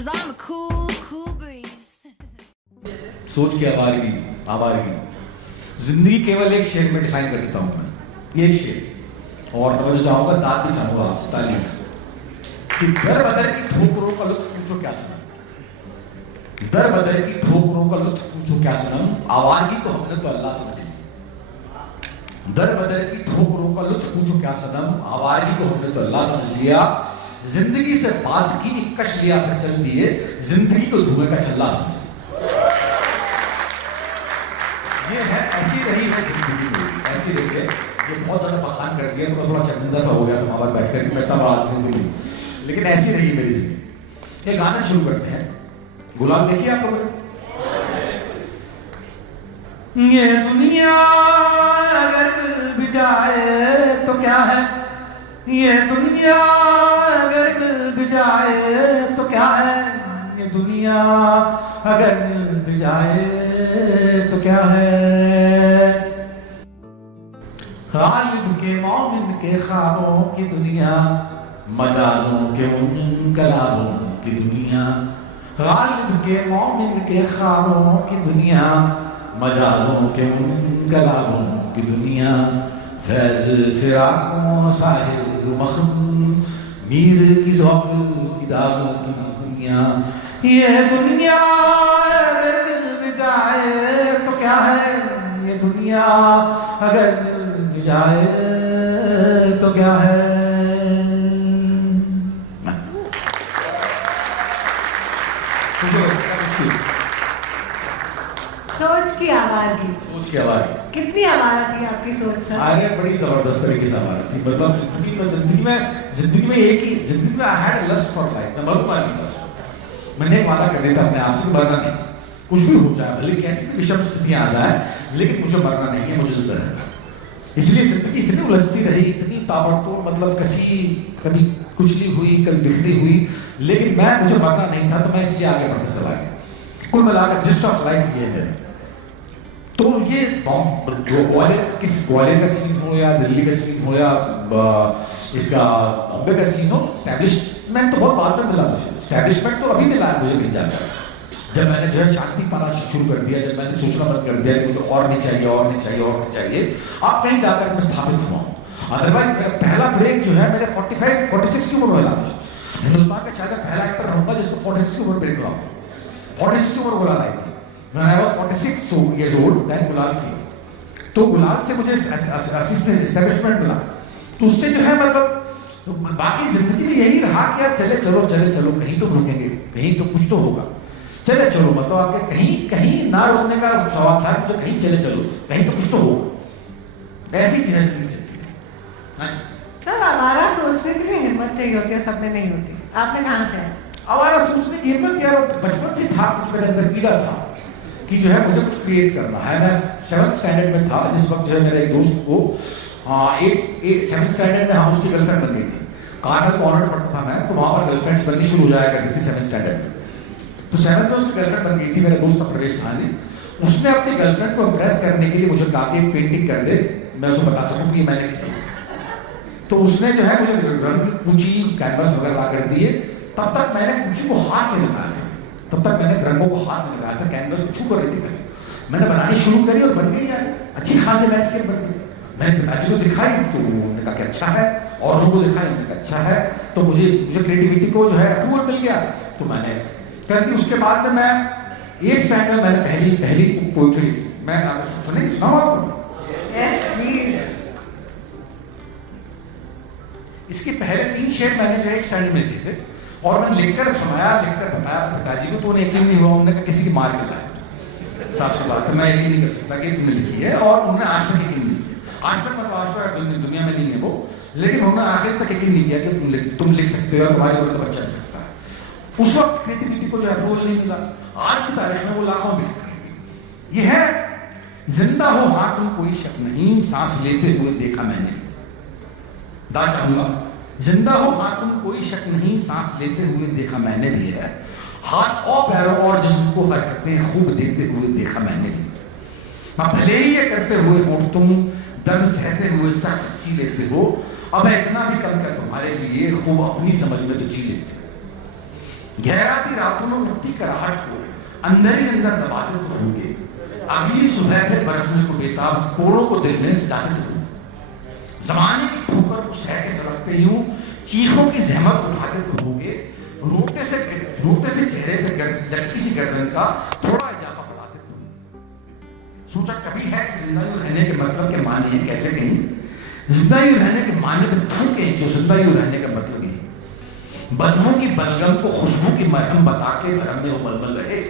'cause I'm a cool, cool breeze. सोच के आवारगी जिंदगी केवल एक शेर में डिफाइन कर देता हूं मैं, एक शेर। और तवज्जो चाहूंगा, दाद भी चाहूंगा आपसे, तालियां। कि दर बदर की ठोकरों का लुत्फ पूछो क्या सनम, दर बदर की ठोकरों का लुत्फ पूछो क्या सनम, आवारगी को हमने तो अल्लाह समझ ली। दर बदर की ठोकरों का लुत्फ पूछो क्या सनम, आवारगी को हमने तो अल्लाह समझ लिया। जिंदगी से बात की कश लिया फिर चल दिए, जिंदगी को धुएं का छल्ला समझ लिया। ये है, ऐसी रही है जिंदगी में, ऐसी रही है। ये बहुत ज्यादा बखान कर दिया तो थोड़ा शर्मिंदा सा हो गया था वहां बैठ कर, मैं तब आदमी नहीं, लेकिन ऐसी रही मेरी जिंदगी। ये गाना शुरू करते हैं। गुलाम देखिए आप लोग। ये दुनिया अगर मिल भी जाए तो क्या है, ये दुनिया अगर मिल भी जाए तो क्या है, ये दुनिया अगर मिल भी जाए तो क्या है। गालिब के मोमिन के ख्वाबों की दुनिया, मजाजों के उन कलाबों की दुनिया, गालिब के मोमिन के ख्वाबों की दुनिया, मजाजों के उन कलाबों की दुनिया। फैज़ फिराकों साहिर मखदूम, मीर की ज़ौक़ की दागों की दुनिया। ये दुनिया अगर मिल भी जाए तो क्या है, ये दुनिया अगर मिल भी जाए तो क्या है। सोच की आवाज़, सोच की आवाज़ कितनी आवाज़ थी आपकी सोच सर? अरे बड़ी जबरदस्त तरीके से आवाज़ थी। मतलब जिंदगी में एक ही, जिंदगी में I had lust for life. मैं मरूंगा नहीं, बस मैंने एक वादा कर दिया था अपने आप से, मरना नहीं, कुछ भी हो जाए, भले कैसी भी विषम स्थितियां आ जाए, लेकिन मुझे मरना नहीं है, मुझे जिंदा रहना। इसलिए जिंदगी इतनी उलझती रही, इतनी ताबड़तोड़, मतलब कभी कुचली हुई, कभी बिखरी हुई, लेकिन मुझे मरना नहीं था, तो मैं इसलिए आगे बढ़ते चला गया। कुल मिलाकर जिस्ट ऑफ लाइफ ये है। तो ये ग्वालियर का सीन हो या दिल्ली का सीन हो या इसका बॉम्बे का सीन हो, एस्टैब्लिशमेंट तो बहुत बाद में मिला मुझे। एस्टैब्लिशमेंट तो अभी मिला है मुझे कहीं जाकर, जब मैंने जो है शांति पाना शुरू कर दिया, जब मैंने सोचना बंद कर दिया कि मुझे और नहीं चाहिए, और नहीं चाहिए, और नहीं चाहिए, आप कहीं जाकर मैं स्थापित हुआ हूँ। अदरवाइज मेरा पहला ब्रेक जो है मेरे 45-46 की उम्र में मिला मुझे। हिंदुस्तान का शायद पहला एक्टर रहूंगा जिसको 46 की उम्र ब्रेक मिला होगा। 46 की उम्र बुला लाई थी। When I was 46 years old, then गुलाल की, तो गुलाल से मुझे असिस्टेंट एस्टैब्लिशमेंट मिला। तो उससे जो है मतलब बाकी जिंदगी में यही रहा कि यार चले चलो, कहीं तो रुकेंगे, कहीं तो कुछ तो होगा, चले चलो। मतलब आपके कहीं ना रुकने का सवाल था, जो कहीं चले चलो, कहीं तो कुछ तो होगा। ऐसी चीजें सर, आवारा सोचने के लिए हिम्मत चाहिए होती है, सब में नहीं होती। आपने कहाँ से आया? आवारा सोचने की हिम्मत यार बचपन से था, कुछ मेरे अंदर कीड़ा था कि जो है मुझे कुछ क्रिएट करना है। मैं 7th स्टैंडर्ड में था जिस वक्त जो है मेरे एक दोस्त को 7th स्टैंडर्ड में हम उसकी गर्लफ्रेंड बन गई थी। कार्नल कॉर्नर में पढ़ता था मैं, तो वहाँ पर गर्लफ्रेंड्स बननी शुरू हो जाया करती थी 7th स्टैंडर्ड में। तो 7th में उसकी गर्लफ्रेंड बन गई थी, मेरे दोस्त का प्रवेश साहनी। उसने अपनी गर्लफ्रेंड को इम्प्रेस करने के लिए मुझे कहा कि एक पेंटिंग कर दे, मैं उसे बता सकूँ कि मैंने की। तो उसने जो है मुझे रंग की कुची, कैनवस वगैरह ला कर दिए। तब तक मैंने कुची को हाथ में लगाया, तब तक मैंने रंगों को हाथ में लगाया था, कैनवस को छू कर रही थी। मैंने बनानी शुरू करी और बन गई यार, अच्छी खासी लैंडस्केप बन गई। मैंने पिताजी को दिखाई तो उन्होंने कहा कि अच्छा है, और उनको दिखाई, उन्होंने कहा अच्छा है। तो मुझे क्रिएटिविटी को जो है अप्रूवल मिल गया, तो मैंने कर दी। उसके बाद में मैं 8th स्टैंडर्ड में मैंने पहली पोइट्री, मैं सुना आपको? इसके पहले 3 शेर मैंने जो 8th स्टैंडर्ड में दिए थे, और मैंने लिखकर सुनाया, लिखकर बताया पिताजी को, तो उन्हें यकीन नहीं हुआ। उन्होंने कहा किसी की मार के लाया, साफ सी बात है, मैं यकीन नहीं कर सकता कि तुमने लिखी है, और उन्होंने आज तक यकीन नहीं किया। आज तक मतलब आज दुनिया में नहीं है वो, लेकिन उन्होंने आखिर तक यकीन नहीं किया कि तुम लिख सकते हो, तुम्हारी और तो बच्चा लिख सकता है। उस वक्त क्रिएटिविटी को जो अप्रूवल नहीं मिला, आज की तारीख में वो लाखों में। यह है जिंदा हो हाँ तुम कोई शक नहीं, सांस लेते हुए देखा मैंने। दाद चाहूंगा, जिंदा हो हाँ तुम कोई शक नहीं, सांस लेते हुए देखा मैंने भी है। हाथ और पैरों और जिस्म को हरकतें खूब देते हुए देखा मैंने भी। भले ही ये करते हुए हो तुम, दर्द सहते हुए सख्त सी लेते हो, अब इतना भी कम कर तुम्हारे लिए, खूब अपनी समझ में तो जी लेते हो। गहराती रातों में उठती कराहट को अंदर ही अंदर दबाते तो होंगे, अगली सुबह फिर बरसने को बेताब कोड़ों को दिल में सजाते तो होंगे। जमाने की ठोकर को सह के सबकते यूं चीखों की जहमत उठाते तो होंगे, रोते से चेहरे पे लटकी सी गर्दन का थोड़ा इजाफा बढ़ाते तो होंगे। सोचा कभी है कि जिंदा यूं रहने के मतलब के माने हैं, कैसे कहीं जिंदा यूं रहने के माने पे थूके जो जिंदा यूं रहने का मतलब ही बदबू की बलगम को खुशबू की मरहम बता के भरम में उमलमल रहे,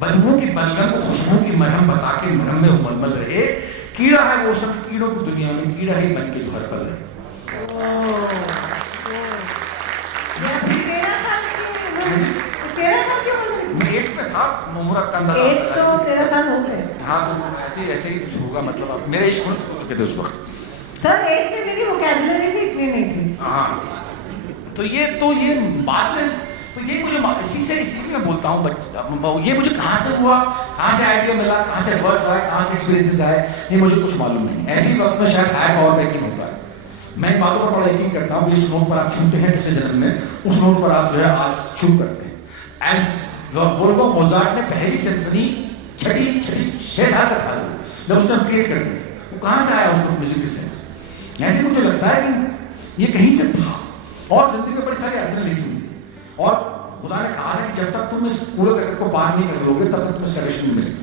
बदबू की बलगम को खुशबू की मरहम बता के भरम में उमलमल रहे, कीड़ा है वो सब कीड़ों की दुनिया में कीड़ा ही बन के घर पर रहे। में था मुमरा कंधा तो 13 साल हो गए। हाँ तो ऐसे ही कुछ होगा, मतलब मेरे इश्क हो चुके थे उस वक्त। सर 8 में मेरी वोकैबुलरी भी इतनी नहीं थी। हाँ तो ये बाद में तो ये मुझे इसी में बोलता हूँ, ये मुझे कहाँ से हुआ, कहाँ से आइडिया मिला, कहाँ से वर्ड्स आए, कहाँ से एक्सपीरियंसेस आए, ये मुझे कुछ मालूम नहीं। ऐसी वक्त में शायद हायर पावर पे यकीन होता है। मैं इन बातों पर बड़ा यकीन करता हूँ कि इस नोट पर आप छूते हैं पिछले जन्म में, उस नोट पर आप जो है आज छू करते हैं। एंड वोल्फगांग मोजार्ट ने पहली सिम्फनी छठी 6 साल का था जब उसने क्रिएट कर दी, वो कहाँ से आया उसको म्यूजिक सेंस। ऐसे मुझे लगता है कि ये कहीं से था और जिंदगी में बड़ी सारी अड़चन लिखी हुई थी, और खुदा ने कहा है कि जब तक तुम इस पूरे करके को पार नहीं कर लोगे तब तक तुम्हें सैटिस्फैक्शन मिलेगी,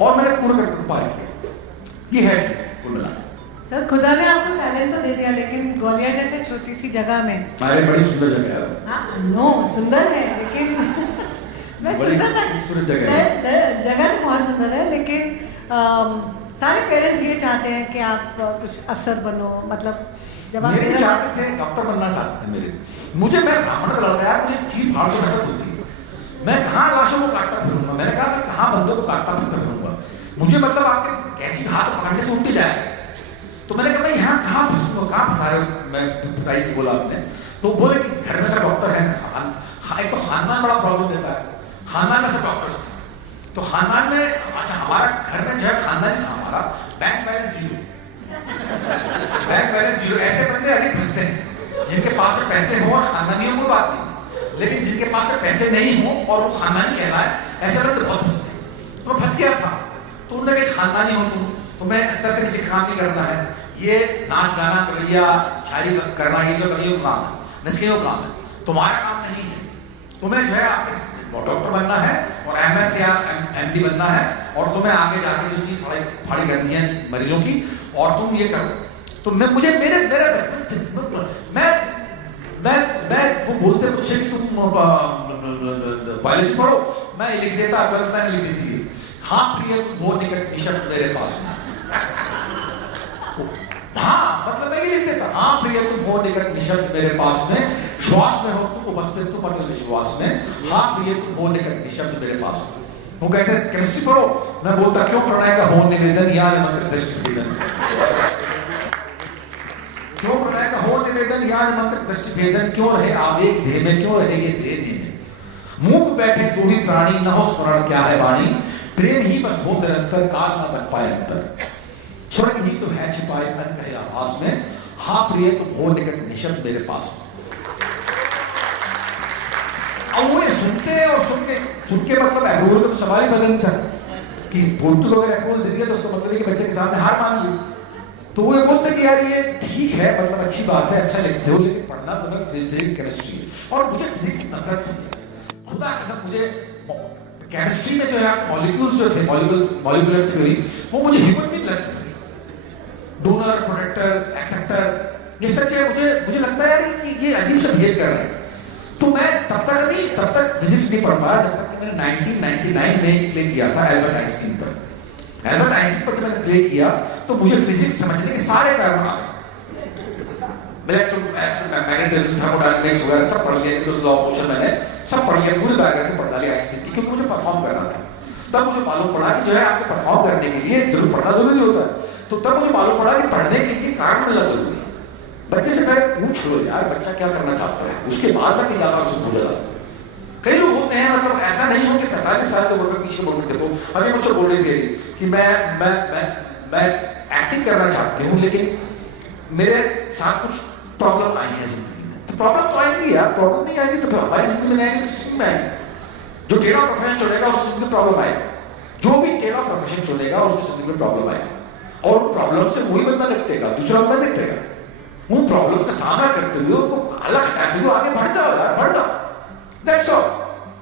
और मैंने पूरे करके को पार किया। ये है कुल मिला। सर खुदा ने आपको टैलेंट तो दे दिया, लेकिन ग्वालियर जैसे छोटी सी जगह में, अरे बड़ी सुंदर जगह है। हाँ नो सुंदर है, लेकिन मैं सुंदर जगह है, जगह तो बहुत सुंदर है, लेकिन सारे पेरेंट्स ये चाहते हैं कि आप कुछ अफसर बनो, मतलब जब आप मेरे चाहते थे डॉक्टर बनना चाहते थे मेरे, मुझे मैं ब्राह्मण का लड़का यार, मुझे चीज भाड़ से नफरत होती है। मैं कहाँ लाशों को काटता फिरूंगा, मैंने कहा मैं कहाँ बंदों को काटता फिरूंगा, मुझे मतलब आपके कैसी हाथ पकड़ने से उल्टी जाए। तो मैंने कहा मैं यहाँ कहाँ फंसूंगा, कहाँ फंसा रहे हो। मैं पिताजी से बोला आपने, तो बोले कि घर में सब डॉक्टर है, एक तो खानदान बड़ा प्रॉब्लम देता है, खानदान में सब डॉक्टर्स थे, तो खानदान में अच्छा हमारा घर में जो है खानदान था हमारा बैंक बैलेंस 0, बैंक बैलेंस 0। ऐसे बंदे अधिक फंसते हैं जिनके पास से पैसे हो और खानदानियों को बात नहीं, लेकिन जिनके पास से पैसे नहीं हो और वो खानदानी कहलाए, ऐसे बंदे बहुत फंसते हैं। तो फंस गया था, तो उन्होंने कहा खानदानी हो तुम, तुम्हें इस तरह से किसी काम नहीं करना है, ये नाच गाना कविया शायरी करना ये जो कवियों का काम है, नस्कियों का काम है, तुम्हारा काम नहीं है। तुम्हें जो है आपके डॉक्टर बनना है और MS या MD बनना है, और तुम्हें आगे जाके जो चीज फाड़ी करनी है मरीजों की, और तुम ये करो। तो मैं मुझे मेरे मैं वो बोलते कुछ है कि तुम बायोलॉजी पढ़ो, मैं लिख देता, गलत मैंने लिख दी थी, हाँ प्रिय तुम हो निकट निशब्द मेरे पास में। हाँ मतलब मैं ये लिख देता, हाँ प्रिय तुम हो निकट निशब्द मेरे पास में, श्वास में हो तुम उपस्थित पटल विश्वास में, हाँ प्रिय तुम हो निकट निशब्द मेरे पास में। वो कहते हैं केमिस्ट्री पढ़ो, मैं बोलता क्यों प्रणय का हो निवेदन याद मंत्र दृष्टि भेदन, क्यों प्रणय का हो निवेदन याद मंत्र दृष्टि भेदन, क्यों रहे आवेग देह में, क्यों रहे ये देह में, मूक बैठे दो ही प्राणी न हो स्मरण क्या है वाणी, प्रेम ही बस हो निरंतर काल न बन पाए अंतर, स्वर्ग ही तो है छिपा इस अनकहे आवाज में, हाँ प्रिय तुम हो निकट निशब्द मेरे पास में। अब वो ये सुनते हैं और सुन के मतलब एप्रूवल का तो सवाल ही बदल था कि भोटू अगर एप्रूवल दे दिया तो उसका मतलब है कि बच्चे के सामने हार मान ली। तो वो ये बोलते कि यार ये ठीक है, मतलब अच्छी बात है, अच्छा लिखते हो, लेकिन पढ़ना तुम्हें फिजिक्स केमिस्ट्री है, और मुझे फिजिक्स नफरत थी खुदा कसम। मुझे केमिस्ट्री में जो है मॉलिक्यूल्स जो थे, मॉलिक्यूलर थ्योरी, वो मुझे ह्यूमन बीइंग लगती थी, डोनर प्रोटेक्टर एक्सेप्टर, ये सब मुझे लगता है कि ये अजीब सा बिहेव कर रहे हैं। तो मैं तब तक फिजिक्स नहीं पढ़ पाया जब तक कि मैंने 1999 में एक प्ले किया था एल्बर्ट आइंस्टीन पर। एल्बर्ट आइंस्टीन पर जब मैंने प्ले किया तो मुझे फिजिक्स समझने के सारे कारण आ गए। मैग्नेटिज्म, थर्मोडायनामिक्स वगैरह सब पढ़ लिया, न्यूटन्स लॉ ऑफ मोशन मैंने सब पढ़ लिया, पूरी बायोग्राफी पढ़ डाली आइंस्टीन की, क्योंकि मुझे परफॉर्म करना था। तब मुझे मालूम पड़ा कि जो है आपको परफॉर्म करने के लिए जरूर पढ़ना जरूरी होता है। तो तब मुझे मालूम पड़ा कि पढ़ने के लिए कारण मिलना जरूरी है। बच्चे से पहले पूछ लो यार बच्चा क्या करना चाहता है, उसके बाद में जाकर उसको भूलेगा। कई लोग होते हैं, मतलब ऐसा नहीं हो कि 45 साल के उम्र में पीछे बोल देखो, अभी मुझे बोल रही थी कि मैं एक्टिंग करना चाहती हूँ, लेकिन मेरे साथ कुछ प्रॉब्लम आई है जिंदगी में। तो प्रॉब्लम तो आएंगी आएगी यार, प्रॉब्लम नहीं आएगी तो फिर हमारी जिंदगी में आएगी तो किसी में आएगी। जो टेढ़ा प्रोफेशन चुनेगा उसकी जिंदगी में प्रॉब्लम आएगी, जो भी टेढ़ा प्रोफेशन चुनेगा उसकी जिंदगी में प्रॉब्लम आएगी, और प्रॉब्लम से वही बंदा निपटेगा, दूसरा बंदा निपटेगा। उन प्रॉब्लम का सामना करते हुए उनको अलग हटाते हुए आगे बढ़ जाओ यार, बढ़ जाओ। That's all.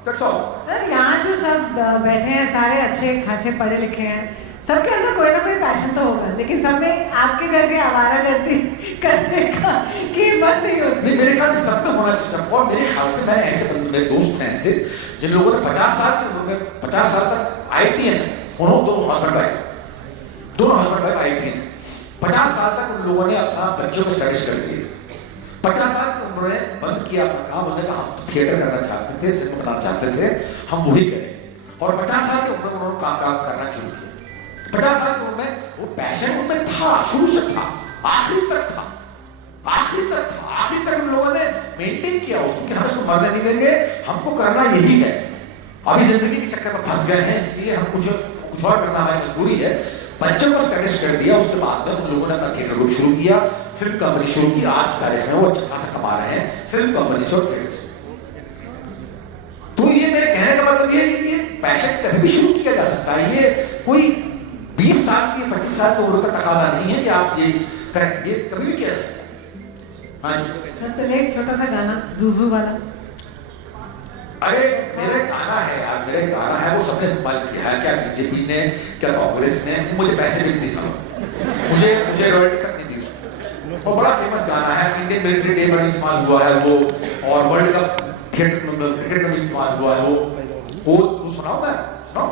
That's all. Sir यहाँ जो सब बैठे हैं सारे अच्छे खासे पढ़े लिखे हैं, सबके अंदर कोई ना कोई पैशन तो होगा, लेकिन सब में आपके जैसे आवारागर्दी करने का की हिम्मत नहीं होती। नहीं, मेरे ख्याल से सब में होना चाहिए सब। और मेरे ख्याल से मैंने ऐसे बंदे, मेरे दोस्त हैं ऐसे जिन लोगों ने 50 साल तक IITN है, दोनों हस्बैंड वाइफ IITN है। 50 साल तक उन लोगों ने अपना बच्चों को स्टडीज कर दिए। 50 साल की उन्होंने बंद किया अपना काम, उन्होंने कहा हम तो थिएटर करना चाहते थे, सिनेमा बनाना चाहते थे, हम वही करें। और 50 साल की उम्र में उन्होंने काम करना शुरू किया। 50 साल की उम्र में वो पैशन उनमें था, शुरू से था, आखिरी तक था, आखिरी तक उन लोगों ने मेंटेन किया उसको कि हम इसको मरने नहीं देंगे, हमको करना यही है। अभी जिंदगी के चक्कर में फंस गए हैं, इसलिए हम कुछ और करना हमारी मजबूरी है। बच्चों को स्टडीज कर दिया, उसके बाद में उन लोगों ने अपना थिएटर ग्रुप शुरू किया, फिल्म कंपनी शुरू की। आज की तारीख में वो अच्छा खासा कमा रहे हैं फिल्म कंपनी से और थिएटर से। तो ये मेरे कहने का मतलब ये है कि ये पैशन कभी भी शुरू किया जा सकता है। ये कोई 20 साल की 25 साल की उम्र का तकाजा नहीं है कि आप ये करें, ये कभी भी किया जा सकता है। हाँ जी, पहले एक छोटा सा गाना जुजू वाला। अरे मेरे गाना है यार, मेरे गाना है, वो सबने इस्तेमाल किया है, क्या बीजेपी ने, क्या कांग्रेस ने, मुझे पैसे भी नहीं समझ, मुझे रॉयल्टी तक नहीं दी उसको। और बड़ा फेमस गाना है, इंडियन मिलिट्री डे पर इस्तेमाल हुआ है वो, और वर्ल्ड कप क्रिकेट में इस्तेमाल हुआ है वो सुनाओ, मैं सुनाओ।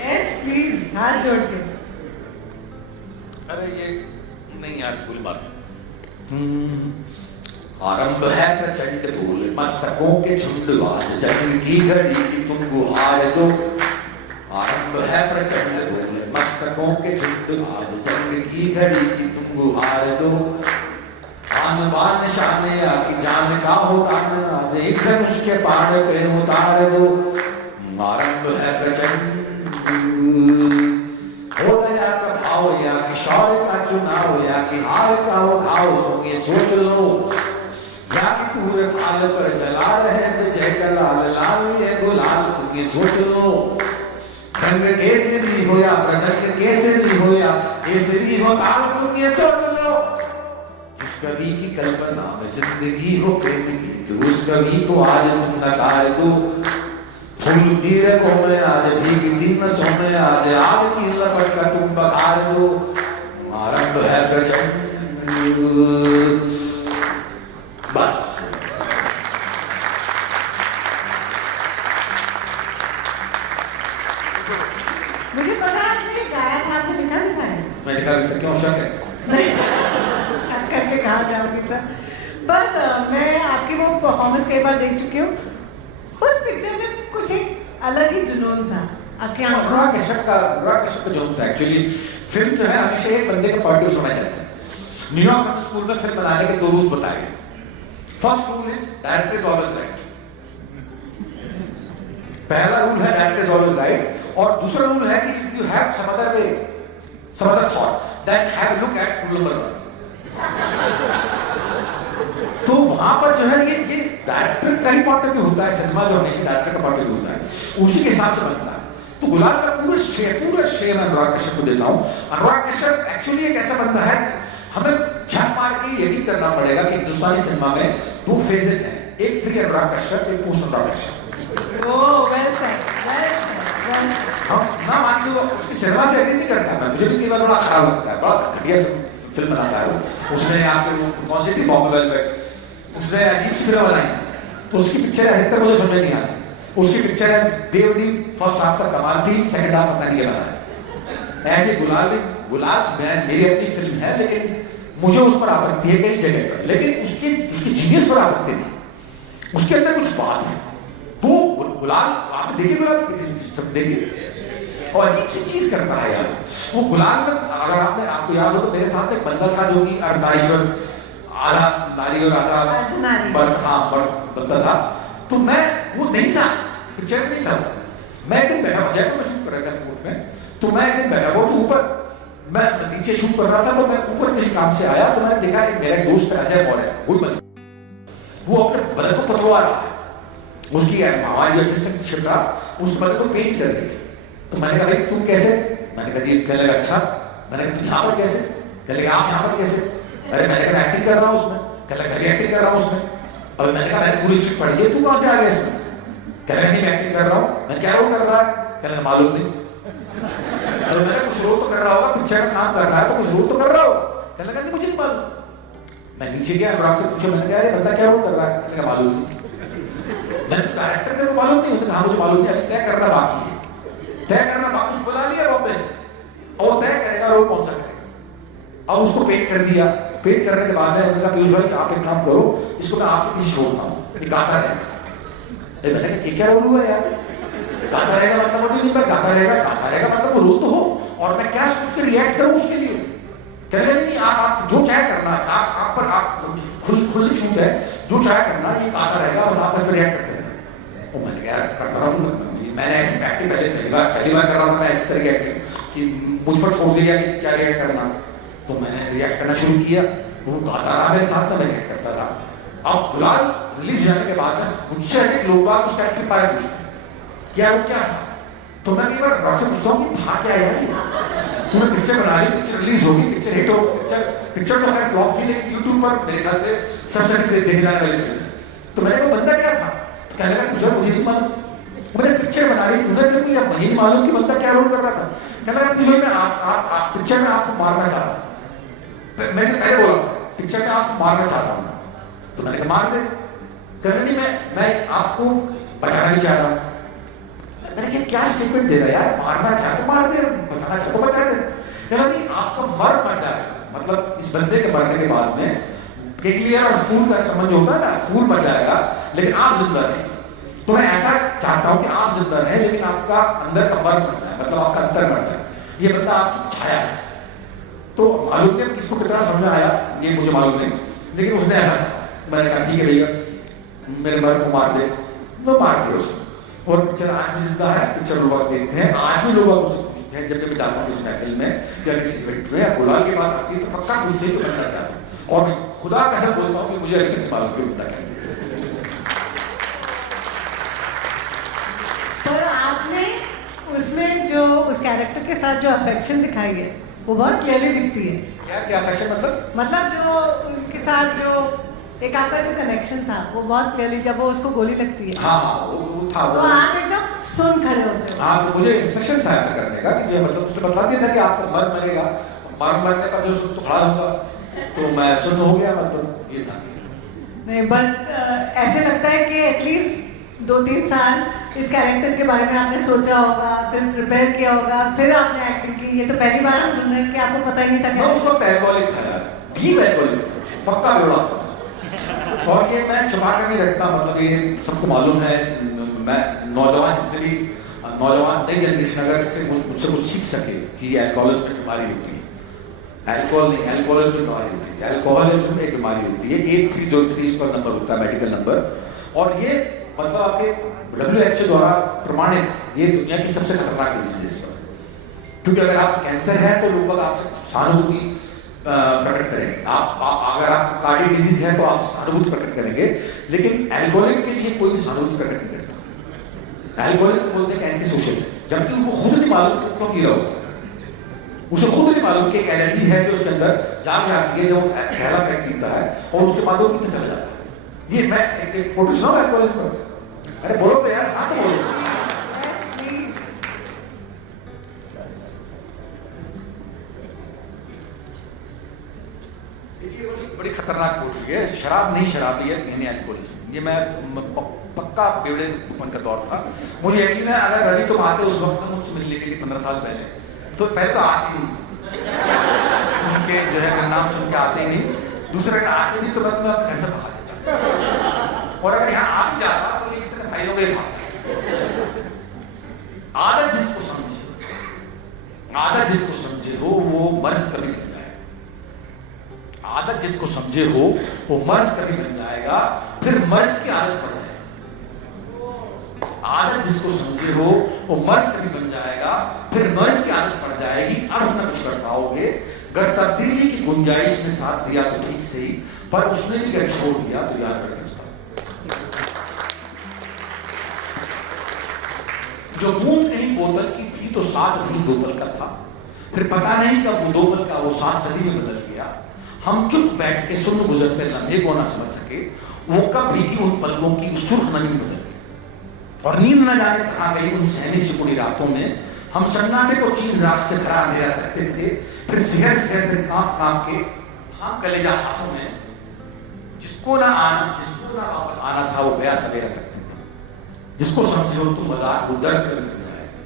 यस प्लीज, हाथ जोड़ के। अरे ये नहीं यार, गोली मार। आरंभ है प्रचंड बोल, मस्तकों के झुंड आज जंग की घड़ी की तुम गुहार दो। आरंभ है प्रचंड बोल, मस्तकों के झुंड आज जंग की घड़ी की तुम गुहार दो। आन बान शान आकी जान का हो दान, आज एक धनुष के पार पे उतार दो। आरंभ है प्रचंड, हो दया का भाव या कि शौर्य का चुनाव, या कि हार का हो घाव, तुम ये सोच लो। जाके पूरे भाल पर जला रहे विजय का लाल लाल ये गुलाल, तुम ये सोच लो। रंग केसरी हो या प्रदर्शन केसरी हो या केसरी हो काल, तुम ये सोच लो। उस कवि की कल्पना में जिंदगी हो प्रेम की, तो उस कवि को आज तुम नकार दो। फूल की रगों में आज भीगती नसों में आज आग की लपट का तुम बखार दो। आरंभ है प्रचंड, बस। मुझे पता है आपने गाया था, आपने लिखा भी था। मैं लिखा क्यों शक है? शक करके कहा जाऊंगी सर, पर मैं आपकी वो परफॉर्मेंस कई बार देख चुकी हूँ। उस पिक्चर में कुछ एक अलग ही जुनून था आपके यहाँ। अनुराग कश्यप का जुनून था। एक्चुअली फिल्म जो है हमेशा एक बंदे का पॉइंट ऑफ व्यू समझ जाता है। न्यूयॉर्क फिल्म स्कूल में फिल्म बनाने के 2 रूल्स बताए गए। First rule is director is always right. पहला रूल है डायरेक्टर इज ऑलवेज राइट, और दूसरा रूल है कि if you have some other way, some other thought, then have a look at rule number 1। तो वहां पर जो है ये डायरेक्टर का ही पॉइंट ऑफ व्यू होता है। सिनेमा जो हमेशा डायरेक्टर का पॉइंट ऑफ व्यू होता है, उसी के हिसाब से बनता है। तो गुलाल का पूरा श्रेय मैं अनुराग कश्यप को देता हूँ। अनुराग कश्यप एक्चुअली एक ऐसा बंदा है, हमें छक मार के यही करना पड़ेगा कि हिंदुस्तानी सिनेमा में 2 फेजेस हैं, एक प्री अनुराग कश्यप, एक post Anurag Kashyap. Well said, well said. हम ना मान लो उसकी सिनेमा से एग्री नहीं करता मैं, मुझे भी कई बार बड़ा खराब लगता है, बड़ा घटिया फिल्म बनाता है वो। उसने आपको कौन सी थी, बॉम्बे वेलवेट, उसने अजीब फिल्म बनाई, उसकी पिक्चर अधिकतर मुझे समझ नहीं आती। उसकी पिक्चर है देवडी, फर्स्ट हाफ तक कमाल थी, सेकंड हाफ अपना लिए बनाया। ऐसे गुलाल मेरी अपनी फिल्म है, लेकिन मुझे उस पर आपत्ति है कई जगह पर, लेकिन उसकी जीनियस पर आपत्ति नहीं, उसके अंदर कुछ बात है। तो गुलाल आपने देखिए, गुलाल देखिए, और अजीब सी चीज करता है यार वो गुलाल में। अगर आपको याद हो तो मेरे साथ एक बंदा था जो कि अर्धनारीश्वर, आधा नारी और आधा बंदा था। तो मैं वो नहीं था, पिक्चर नहीं था। मैं एक दिन बैठा हुआ, जयपुर में शूट कर रहा था कोर्ट में, तो मैं एक दिन बैठा हुआ, तो ऊपर मैं नीचे शूट कर रहा था, तो मैं ऊपर किसी काम से आया, तो मैंने देखा कि मेरा एक दोस्त है अजय मौर्य, वही बंदा, वो अपने बदन को सो रहा है, उसकी हमारी जो असिस्टेंट शिप्रा उस बंदे को पेंट कर दी। तो मैंने कहा भाई तुम कैसे? मैंने कहा जी, कहने लगा अच्छा। मैंने कहा यहाँ पर कैसे? कहने लगा आप यहाँ पर कैसे? अरे मैंने कहा एक्टिंग कर रहा हूँ उसमें। कहने लगा एक्टिंग कर रहा हूँ उसमें। अब मैंने कहा मैंने पूरी स्क्रिप्ट पढ़ी है, तू कहाँ से आ गया इसमें? कहने लगा नहीं मैं एक्टिंग कर रहा हूँ। मैं क्या रोल कर रहा है? कहने लगा मालूम नहीं। अरे मैंने कुछ रोल तो कर रहा होगा, पिक्चर में काम कर रहा है तो कुछ रोल तो कर रहा होगा। कहने लगा नहीं मुझे नहीं मालूम। मैं नीचे गया, अनुराग से पूछा, मैंने कहा बंदा क्या रोल कर रहा है? कहने लगा मालूम नहीं। मैंने तो डायरेक्टर ने मालूम नहीं। उन्होंने कहा मुझे मालूम नहीं, तय करना बाकी है, तय करना बाकी। उसको बुला लिया बॉम्बे से और वो तय करेगा रोल कौन सा करेगा। और उसको पेंट कर दिया। पेंट करने के बाद मैंने कहा पीयूष भाई आप एक काम करो, इसको मैं आपके किसी छोड़ता हूँ, गाता रहेगा। मैंने कहा क्या रोल हुआ यार? गाता रहेगा मतलब वो नहीं, मैं गाता रहेगा मतलब वो रोल तो हो, और मैं क्या सोच के रिएक्ट करूँ उसके लिए। कहने नहीं आप जो चाहे करना, आप पर आप खुली छूट है, जो चाहे करना, ये गाता रहेगा बस आप पर रिएक्ट करते रहेगा। और मैंने क्या करता रहा हूँ, मैंने ऐसी एक्टिंग पहली बार कर रहा था मैं ऐसी तरह की एक्टिंग कि मुझ पर छोड़ दिया कि क्या रिएक्ट करना। तो मैंने रिएक्ट करना शुरू किया, वो गाता रहा मेरे साथ, मैं रिएक्ट करता रहा। अब गुलाल रिलीज जाने के बाद मुझसे अधिक लोग बाग उस टाइप के बारे में पूछते क्या वो क्या था। तो मैं एक बार से पूछता हूँ कि था क्या यार, तूने पिक्चर बना ली, पिक्चर रिलीज होगी, पिक्चर हिट हो, पिक्चर तो खैर फ्लॉप थी लेकिन यूट्यूब पर मेरे ख्याल से सबसे अधिक देखने जाने वाली फिल्म। तो मैंने वो बंदा क्या था? तो कहने लगा मुझे नहीं मालूम, मैंने पिक्चर बना रही तूने तो मुझे वही मालूम कि बंदा क्या रोल कर रहा था। कहने लगा मुझे मैं आप पिक्चर में आपको मारना चाहता हूँ। मैं पहले बोला था पिक्चर में आपको मारना चाहता हूँ। तो मैंने कहा मार दे। कहने नहीं मैं आपको बचाना नहीं चाह रहा। मैंने कहा क्या स्टेटमेंट दे रहा है यार, मारना चाहते मार दे, बचाना चाहते तो बचा दे। कहना नहीं आपका मर जाएगा, मतलब इस बंदे के मरने के बाद में क्लियर और फूल का संबंध होता है ना, फूल मर जाएगा लेकिन आप जिंदा नहीं। तो मैं ऐसा चाहता हूं कि आप जिंदा रहे लेकिन आपका अंदर का मर मर जाए, मतलब आपका अंदर मर जाए, ये बंदा आपकी छाया है। तो मालूम नहीं किसको कितना समझ आया ये मुझे मालूम नहीं, लेकिन उसने ऐसा कहा। मैंने कहा ठीक है भैया मेरे मर को मार दे। तो मार दिया उसने, और पिक्चर आज भी जिंदा है। पिक्चर लोग देखते हैं, आज भी लोग मुझसे पूछते हैं जब मैं जाता हूँ इस महफिल में या किसी इवेंट में, गुलाल की बात आती है तो पक्का पूछते ही तो बंदा क्या था। और मैं खुदा कैसे बोलता हूँ कि मुझे अभी तक मालूम कि बंदा क्या। पर आपने उसमें जो उस कैरेक्टर के साथ जो अफेक्शन दिखाई है वो बहुत क्लियरली दिखती है। क्या अफेक्शन मतलब जो उनके साथ जो एक आपका जो कनेक्शन था वो बहुत क्लियरली, जब वो उसको गोली लगती है हाँ वो था, तो आप एकदम सुन खड़े होते हो। हाँ तो मुझे इंस्ट्रक्शन था ऐसा करने का कि मतलब उसने बता दिया था कि आपका मर मरेगा, मरने पर जो तो खड़ा होगा, तो मैं सुन हो गया, मतलब ये था। नहीं बट ऐसे लगता है कि एटलीस्ट 2-3 साल इस कैरेक्टर के बारे में आपने सोचा होगा, फिर प्रिपेयर किया होगा, फिर आपने एक्टिंग की। ये तो पहली बार हम सुन रहे हैं कि आपको पता ही नहीं था। मैं उस वक्त एल्कोहलिक था यार, ये एल्कोहलिक था, पक्का बेवड़ा था। और ये मैं छुपा कर नहीं रखता, मतलब ये सबको मालूम है। मैं नौजवान जितने भी नौजवान नई जनरेशन अगर इससे मुझसे कुछ सीख सके कि ये अल्कोहलिज्म में बीमारी होती है, अल्कोहल नहीं अल्कोहलिज्म में बीमारी होती है, अल्कोहलिज्म एक बीमारी होती है। 8303 इसका नंबर होता है, मेडिकल नंबर, और ये मतलब आपके WHO द्वारा प्रमाणित ये दुनिया की सबसे खतरनाक डिजीज है। क्योंकि अगर आप कैंसर है तो लोग आपसे सहानुभूति प्रकट करेंगे, आप अगर आपको कार्डियक डिजीज है तो आप सहानुभूति प्रकट करेंगे, लेकिन अल्कोहलिक के लिए कोई भी सहानुभूति प्रकट नहीं करता। अल्कोहलिक को बोलते हैं एंटी सोशल, जबकि उनको खुद नहीं मालूम कि क्यों पी रहा होता है। उसे खुद नहीं मालूम कि एक एनर्जी है जो उसके अंदर जाग जाती है जब वो पहला पैक पीता है और उसके बाद वो पीता चला जाता है। ये मैं एक फोटो सुनाऊं अल्कोहलिज्म पर? अरे बोलो तो यार, हाँ तो बोलो। बड़ी खतरनाक कोशिश है, शराब नहीं शराबी है, कहने अल्कोहलिज्म। ये मैं पक्का बेवड़े का दौर था, मुझे यकीन है अगर रवि तुम आते उस वक्त मुझसे मिलने के लिए 15 साल पहले, तो पहले तो आते ही सुन के जो है मेरा नाम सुन के आते ही नहीं, दूसरा अगर आते नहीं तो मैं तुम्हें घर से भगा देता, और अगर यहाँ आ भी जाता तो ये कितने भाई लोग भागते। आदत जिसको समझे, आदत जिसको समझे हो वो मर्ज कभी बन जाएगा। आदत जिसको समझे हो वो मर्ज कभी बन जाएगा, फिर मर्ज की आदत पड़ जाएगी। आदत जिसको समझे हो वो मर्ज कभी बन जाएगा, फिर मर्ज की आदत पड़ जाएगी, अर्थ न कुछ कर पाओगे। अगर तब्दीली की गुंजाइश में साथ दिया तो ठीक सही, पर उसने भी अगर छोड़ दिया तो याद रखना। जो बूंद कहीं बोतल की थी तो स्वाद नहीं बोतल का था, फिर पता नहीं कब वो बोतल का वो स्वाद सदी में बदल गया। हम चुप बैठ के सुन्न गुजरते लम्हे को ना समझ सके, वो कब भीगी उन पलकों की सुर्ख नमी बदल गई। और नींद न जाने कहाँ गई उन सहमी सिकुड़ी रातों में, हम सन्नाटे को चीन रात से भरा अंधेरा करते थे, फिर शहर शहर फिर कांप कांप के हम कलेजा हाथों में, जिसको ना वापस आना था वो गया सवेरा करते थे। जिसको समझो तुम मजाक वो दर्द कर मिल जाएगी,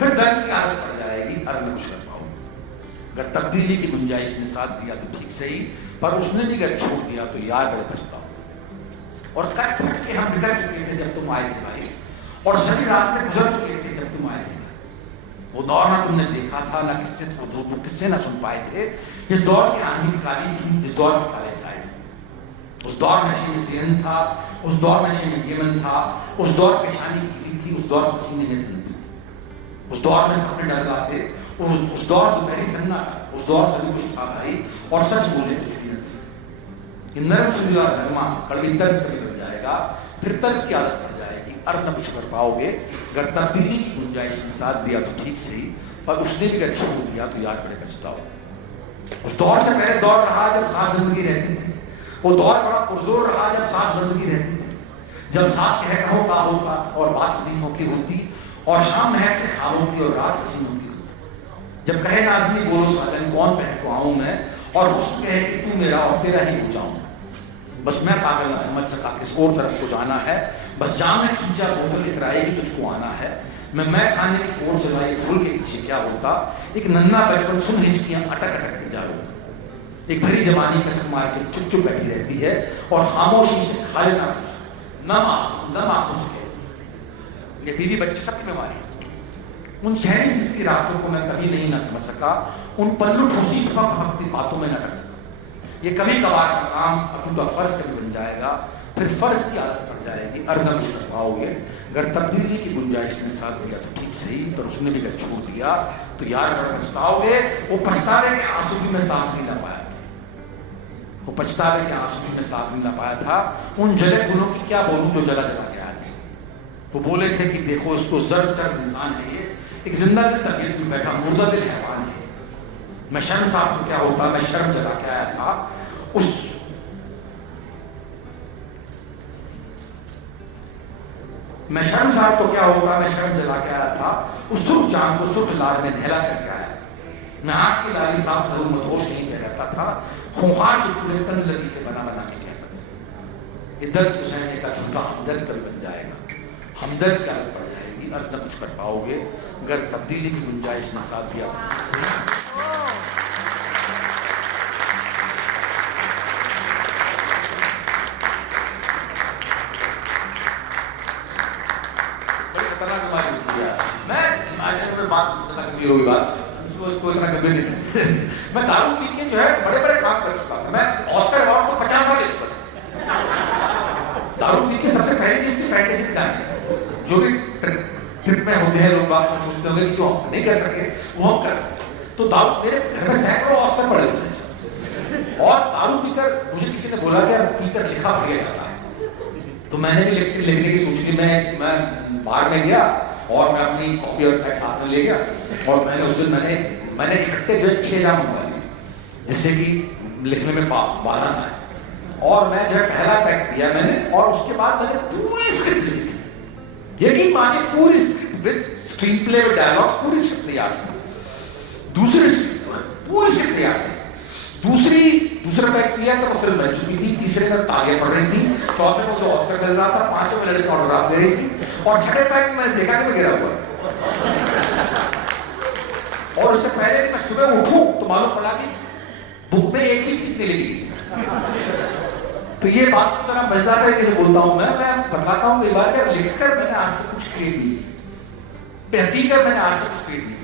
फिर दर्द की आदत पड़ जाएगी, अर्थ में कुछ कर पाओगे। अगर तब्दीली की गुंजाइश ने साथ दिया तो ठीक सही, पर उसने भी अगर छोड़ दिया तो यार बड़े पछताओ। और कट फट के हम बिगड़ चुके थे जब तुम आए थे भाई, और सभी रास्ते गुजर चुके थे जब तुम आए थे भाई। वो दौर ना तुमने देखा था, ना किससे ना सुन पाए थे, जिस दौर की आंधी काली थी, जिस दौर के काले साए थे। उस दौर नशे में ज़हन था, उस दौर नशे में यमन था, उस दौर पेशानी की थी, उस दौर पसीने में दिन थी, उस दौर में सपने डर लाते, उस दौर से पहली सन्नाटा, उस दौर से भी कुछ था भाई, और सच बोले कुछ भी नहीं। नरम सुझला धर्मा कड़वी तर्ज कभी बन जाएगा, फिर तर्ज की आदत पड़ जाएगी, अर्थ न कुछ कर पाओगे। अगर तब्दीली की गुंजाइश ने साथ दिया तो ठीक सही, पर उसने भी अगर छोड़ दिया तो यार बड़े पछताओ। उस दौर से पहले दौर रहा जब साथ जिंदगी रहती थी, वो दौर बड़ा पुरजोर रहा जब साथ बंदगी रहती थी, जब साथ कह कहो का होता और बात हदीफों की होती, और शाम महकते ख्वाबों की और रात हसीनों की होती। जब कहे नाज़नी बोलो साजन कौन पह को आऊं मैं, और हुस्न कहे कि तू मेरा और तेरा ही हो जाऊं। बस मैं पागल ना समझ सका किस और तरफ को जाना है, बस जाम में खींचा बोतल इतराएगी तुझको आना है। मैं खाने की ओर चलाई फूल के पीछे क्या होता, एक नन्हा बचपन सुन हिचकियां अटक अटक के जा होता। एक भरी जवानी कसम मार के चुप चुप बैठी रहती है, और खामोशी से खा लेना कुछ नम आंखों से। ये बीवी बच्चे सबकी बीमारी है। उन शहरी जिसकी रातों को मैं कभी नहीं ना समझ सका, उन पल्लू ठूसी भक्ति बातों में न कर सका। ये कभी कभार का काम अटूटा फर्ज कभी बन जाएगा, फिर फर्ज की आदत पड़ जाएगी, अर्थ न कुछ कर पाओगे। अगर तब्दीली की गुंजाइश ने साथ दिया तो ठीक सही, पर उसने भी अगर छोड़ दिया तो यार बड़ा पछताओगे। वो पछतावे के आंसू भी मैं साथ नहीं ला पाया, वो पछतावे के आंसू भी मैं साथ नहीं ला पाया था। उन जले गुलों की क्या बोलूं जो जला जला के आए थे। वो बोले थे कि देखो इसको जर्द सर्द इंसान है, ये एक जिंदा दिल तबीयत में बैठा मुर्दा दिल हैवान है। मैं शर्म साहब तो क्या होता, मैं शर्म जला के आया था उस मैं शर्म साहब तो क्या होगा, मैं शर्म जला के आया था उस सुख जान को सुख लाल में नहला करके आया। मैं आँख की लाली साहब जरूर मदहोश नहीं कह रहता था, खुंखार चुटकुले तंज लगी से बना बना के कहता था। ये दर्द को सहने का झूठा हमदर्द कभी बन जाएगा, हमदर्द की आदत पड़ जाएगी, अर्थ न कुछ कर पाओगे। अगर तब्दीली की गुंजाइश ने साथ दिया मैं दारू पी के जो है बड़े बड़े काम कर चुका था। मैं ऑस्कर अवार्ड को 50 बार ले चुका। दारू पी के सबसे पहले चीज की फैंटेसी जाने, जो भी ट्रिप में होते हैं लोग बात सोचते होंगे कि जो हम नहीं कर सके वो हम कर। तो दारू मेरे घर में सैकड़ों ऑस्कर पड़े हुए हैं, और दारू पीकर मुझे किसी ने बोला कि पीकर लिखा भगे जाता है। तो मैंने भी लिखने की सोच ली। मैं बाहर में गया और मैं अपनी कॉपी और पैड साथ में ले गया, और मैंने उस दिन मैंने इकट्ठे जो है 6 जाम मंगवा लिए, जिससे कि लिखने में बाधा ना आए। और मैं जो है पहला पैक किया मैंने, और उसके बाद मैंने पूरी स्क्रिप्ट लिखी। यकीन मानिए पूरी script with screen play with dialogues, पूरी स्क्रिप्ट तैयार थी। पूरी स्क्रिप्ट तैयार थी। दूसरा पैक किया तो फिल्म बन चुकी थी, तीसरे में तालियां पड़ रही थी, चौथे को जो ऑस्कर मिल रहा था, 5वें में लड़के ऑटोग्राफ दे रही थी, और छठे पैक में मैंने देखा कि मैं गिरा हुआ। और उससे पहले कि मैं सुबह उठूं तो मालूम पड़ा कि बुक में एक भी चीज नहीं लिखी। तो ये बात तो जरा मजेदार तरीके से बोलता हूं मैं बताता हूं कई बार कि लिखकर मैंने आज तक कुछ क्रिएट नहीं, पीकर मैंने आज तक कुछ क्रिएट नहीं।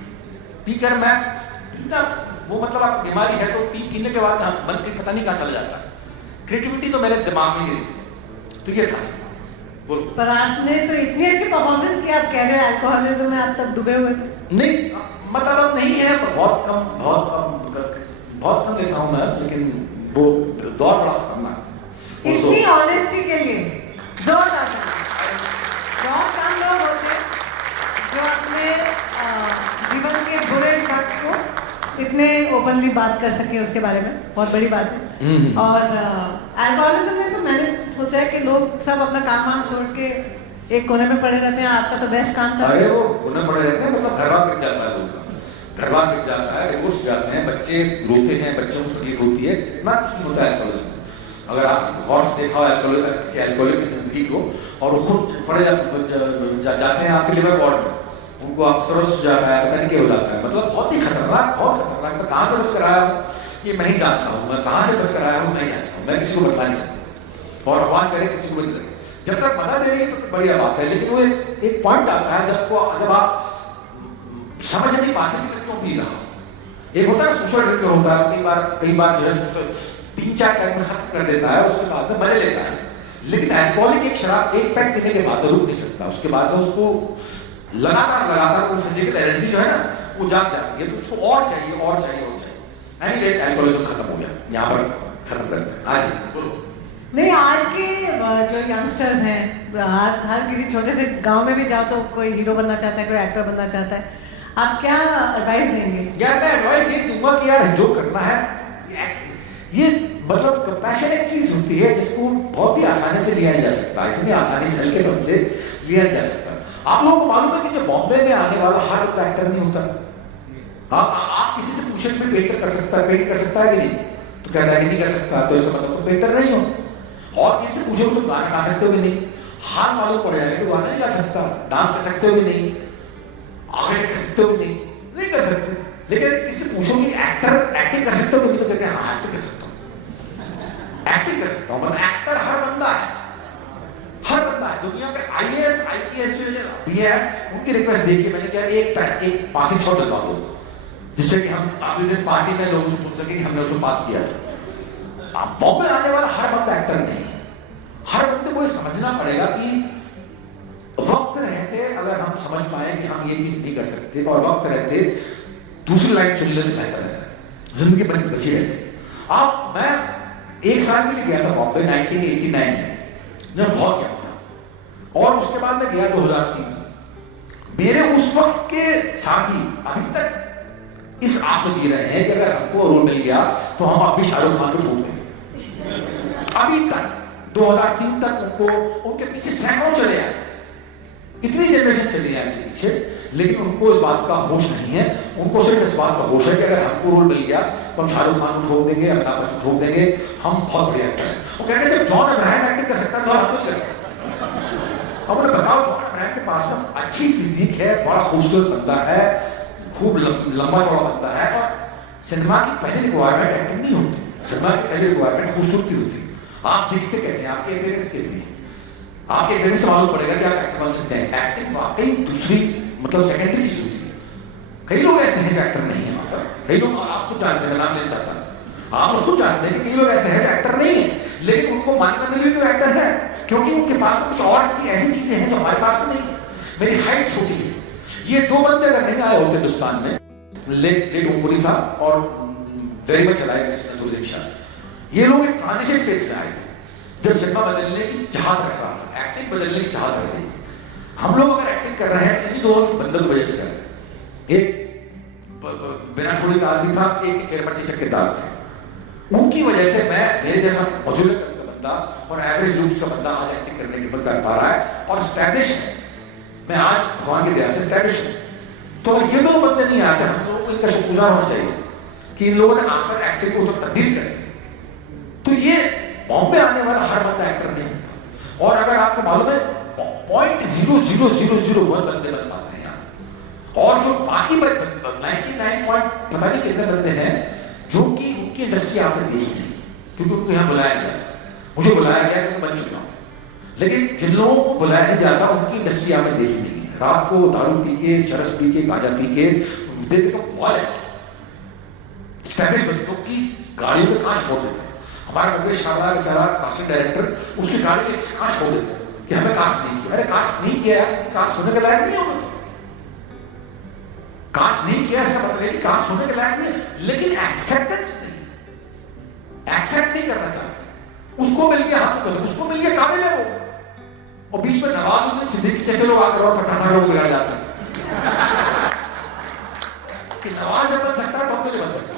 पीकर मैं पीना, वो मतलब आप बीमारी है तो पीने के बाद मन के पता नहीं कहाँ चला जाता। क्रिएटिविटी तो मेरे दिमाग में नहीं। तो ये था बोलो। पर आपने तो इतनी अच्छी परफॉर्मेंस की, आप कह रहे हो अल्कोहलिज्म में आप तब डूबे हुए थे। नहीं मतलब अब नहीं है, बहुत कम लेता हूँ मैं, लेकिन वो दौर बड़ा खतरनाक। इतनी ऑनेस्टी के लिए जोरदार। बहुत कम लोग होते जो ओपनली बात कर सकें उसके बारे में, बहुत बड़ी बात है। और अल्कोहलिज्म में तो मैंने सोचा है कि लोग सब अपना काम वाम छोड़ के एक कोने में पड़े रहते हैं। आपका तो बेस्ट काम था। अरे वो कोने में पड़े रहते हैं, मतलब घर बार गिर जाता है लोगों का, घर बार गिर जाता है, डिवोर्स जाते हैं, बच्चे रोते हैं, बच्चों को तकलीफ होती है, कितना कुछ नहीं होता है अल्कोहलिज्म। अगर आप गौर से देखा हो किसी अल्कोहलिक की जिंदगी को, और वो खुद पड़े जाते हैं आपके लिवर वार्ड में, उनको आप सर्वस हो जाता है, पता नहीं क्या हो जाता है, मतलब बहुत ही खतरनाक, बहुत खतरनाक। मैं कहाँ से बच कर आया हूँ ये मैं ही जानता हूँ, मैं कहाँ से बच कर आया हूँ मैं ही जानता हूँ, मैं किसी को बता नहीं सकता। और भगवान करे किसी को नहीं करे, जब तक मजा दे रही है तो बढ़िया बात है। लेकिन वो एक पॉइंट आता है जब आप समझ नहीं पाते कि क्यों पी रहा हूँ। एक होता है सोशल ड्रिंकर होता है, कई बार जो है 3-4 टाइम में खत्म कर देता है, उसके बाद में मजे लेता है। लेकिन अल्कोहलिक एक शराब एक पैक पीने के बाद रुक नहीं सकता, उसके बाद में उसको लगातार वो फिजिकल एनर्जी जो है ना वो जाग जाती है, तो उसको और चाहिए और चाहिए और चाहिए। एनीवेज अल्कोहलिज्म खत्म हो गया, यहाँ पर खत्म करते हैं। आज बोलो नहीं, आज के जो यंगस्टर्स हैं, हर किसी छोटे से गांव में भी जाओ तो कोई हीरो बनना चाहता है, कोई एक्टर बनना चाहता है, आप क्या एडवाइस देंगे? यार मैं एडवाइस ये दूंगा कि यार जो करना है ये मतलब कंपैशन एक चीज होती है जिसको बहुत ही आसानी से लिया नहीं जा सकता, इतनी आसानी से हल्के मन से लिया नहीं जा सकता। आप लोगों को मालूम है कि जो बॉम्बे में आने वाला हर एक्टर नहीं होता। आप किसी से पूछे कि पेंटर कर सकता है, पेंट कर सकता है कि नहीं, तो कहता है कि नहीं कर सकता, तो इसका मतलब तो पेंटर नहीं हो। और किसी से पूछो तुम गाना गा सकते हो कि नहीं, हाथ मालूम पड़ जाएगा तो गाना नहीं गा सकता, डांस कर सकते हो कि नहीं, आगे कर सकते हो कि नहीं कर सकते। लेकिन किसी पूछो कि एक्टिंग कर सकते हो कि नहीं, तो कहते हैं हाँ एक्टिंग कर सकता हूँ, एक्टिंग कर सकता हूँ। मतलब एक्टर हर बंदा है, हर बंदा है। दुनिया के IAS IPS भी है, उनकी रिक्वेस्ट देखिए मैंने क्या एक पासिंग शॉट लगा दो, जिससे कि हम अगले दिन पार्टी में लोगों से पूछ सके कि हमने उसको पास किया था। आप बॉम्बे आने वाला हर बंदा एक्टर नहीं है, हर बंदे को समझना पड़ेगा कि वक्त रहते अगर हम समझ पाए कि हम ये चीज नहीं कर सकते, और वक्त रहते दूसरी लाइन चुन लेते बेहतर रहता है, जिंदगी बची रहती है। मैं 1 साल के लिए गया था बॉम्बे 1989 में, जब बहुत गया था, और उसके बाद में गया 2003। मेरे उस वक्त के साथी अभी तक इस आस में जी रहे हैं कि अगर हमको रोल मिल गया तो हम अभी शाहरुख खान को ठोक देंगे। अभी तक 2003 तक उनके पीछे सैकड़ों चले आए, इतनी जनरेशन चली है उनके पीछे, लेकिन उनको इस बात का होश नहीं है। उनको सिर्फ इस बात का होश है कि अगर हमको रोल मिल गया तो हम शाहरुख खान को ठोक देंगे, अमिताभ बच्चन ठोक देंगे, हम बहुत बढ़िया एक्टर हैं। वो कहते हैं जब जॉन अब्राहम एक्टिंग कर सकता है तो हम कर सकते। अब उन्हें बताओ, जॉन अब्राहम के पास में अच्छी फिजिक है, बड़ा खूबसूरत बंदा है, खूब लंबा चौड़ा बंदा है, और सिनेमा की पहली रिक्वायरमेंट एक्टिंग नहीं होती, सिनेमा की पहली रिक्वायरमेंट खूबसूरती होती है। आप दिखते कैसे हैं, आपके अपीयरेंस कैसी है, आपके अपीयरेंस से मालूम पड़ेगा कि आप एक्टर बन सकते हैं। एक्टिंग वाकई दूसरी मतलब सेकेंडरी चीज होती है। कई लोग ऐसे हैं जो एक्टर नहीं है, कई लोग आप खुद जानते हैं, नाम लेना चाहता, आप खुद जानते हैं कि कई लोग ऐसे हैं जो एक्टर नहीं है, लेकिन उनको मान्यता मिली तो एक्टर है, क्योंकि उनके पास कुछ और ऐसी चीजें हैं जो हमारे पास नहीं है। मेरी हाइट छोटी है, ये 2 बंदे अगर नहीं आए होते हिंदुस्तान में, लेट ओमपुरी साहब और वेरी मच अलाइव सूर्य शाह, ये लोग एक ट्रांजिशन फेज में आए थे, जब सिनेमा बदलने की चाहत रख रहा था, एक्टिंग बदलने की चाहत रख रही थी। हम लोग अगर एक्टिंग कर रहे हैं इन्हीं दोनों की बंदर की वजह से कर रहे हैं। एक बिना थोड़ी का आदमी था, एक चेरपट्टी चक्केदार थे, उनकी वजह से मैं मेरे जैसा मौजूदा बंदा और एवरेज लुक्स का बंदा आज एक्टिंग करने की कर पा रहा है और स्टैब्लिश है। मैं आज भगवान की दया से स्टैब्लिश हूं। तो ये 2 बंदे नहीं आते, हम लोगों को इनका शुक्रगुजार होना चाहिए कि इन लोगों ने आकर एक्टिंग को तो तब्दील कर दिया। तो ये बॉम्बे आने वाला हर बंदा एक्टर नहीं होता, और अगर आपको मालूम है 0.0001 बंदे बन पाते हैं यहाँ, और जो बाकी 99 पता नहीं कितने बंदे हैं जो कि उनकी इंडस्ट्री आपने देखी नहीं, क्योंकि उनको यहाँ बुलाया गया, मुझे बुलाया गया कि मैं बन चुका हूँ, लेकिन जिन लोगों को बुलाया नहीं जाता उनकी इंडस्ट्री आपने देखी नहीं है। रात को दारू पी के, शरस पी के, गांजा पी के, स्टैब्लिश बंदों की गाड़ियों में कांच फोड़ देते हैं। हमारा मुकेश शारदा बेचारा कास्टिंग डायरेक्टर, उसकी गाड़ी के कांच फोड़ देते हैं कि हमें कास्ट नहीं किया। अरे कास्ट नहीं किया, कास्ट होने के लायक नहीं होगा, तो कास्ट नहीं किया इसका मतलब है कि कास्ट होने के लायक नहीं, लेकिन एक्सेप्टेंस नहीं, एक्सेप्ट नहीं करना चाहते। उसको मिल गया हाथ कर, उसको मिल गया काबिल है वो, और बीच में नवाजुद्दीन सिद्दीकी जैसे लोग आकर और 50 लोग बिगाड़ जाते हैं कि नवाज जब बन सकता है तो हम तो नहीं बन सकता।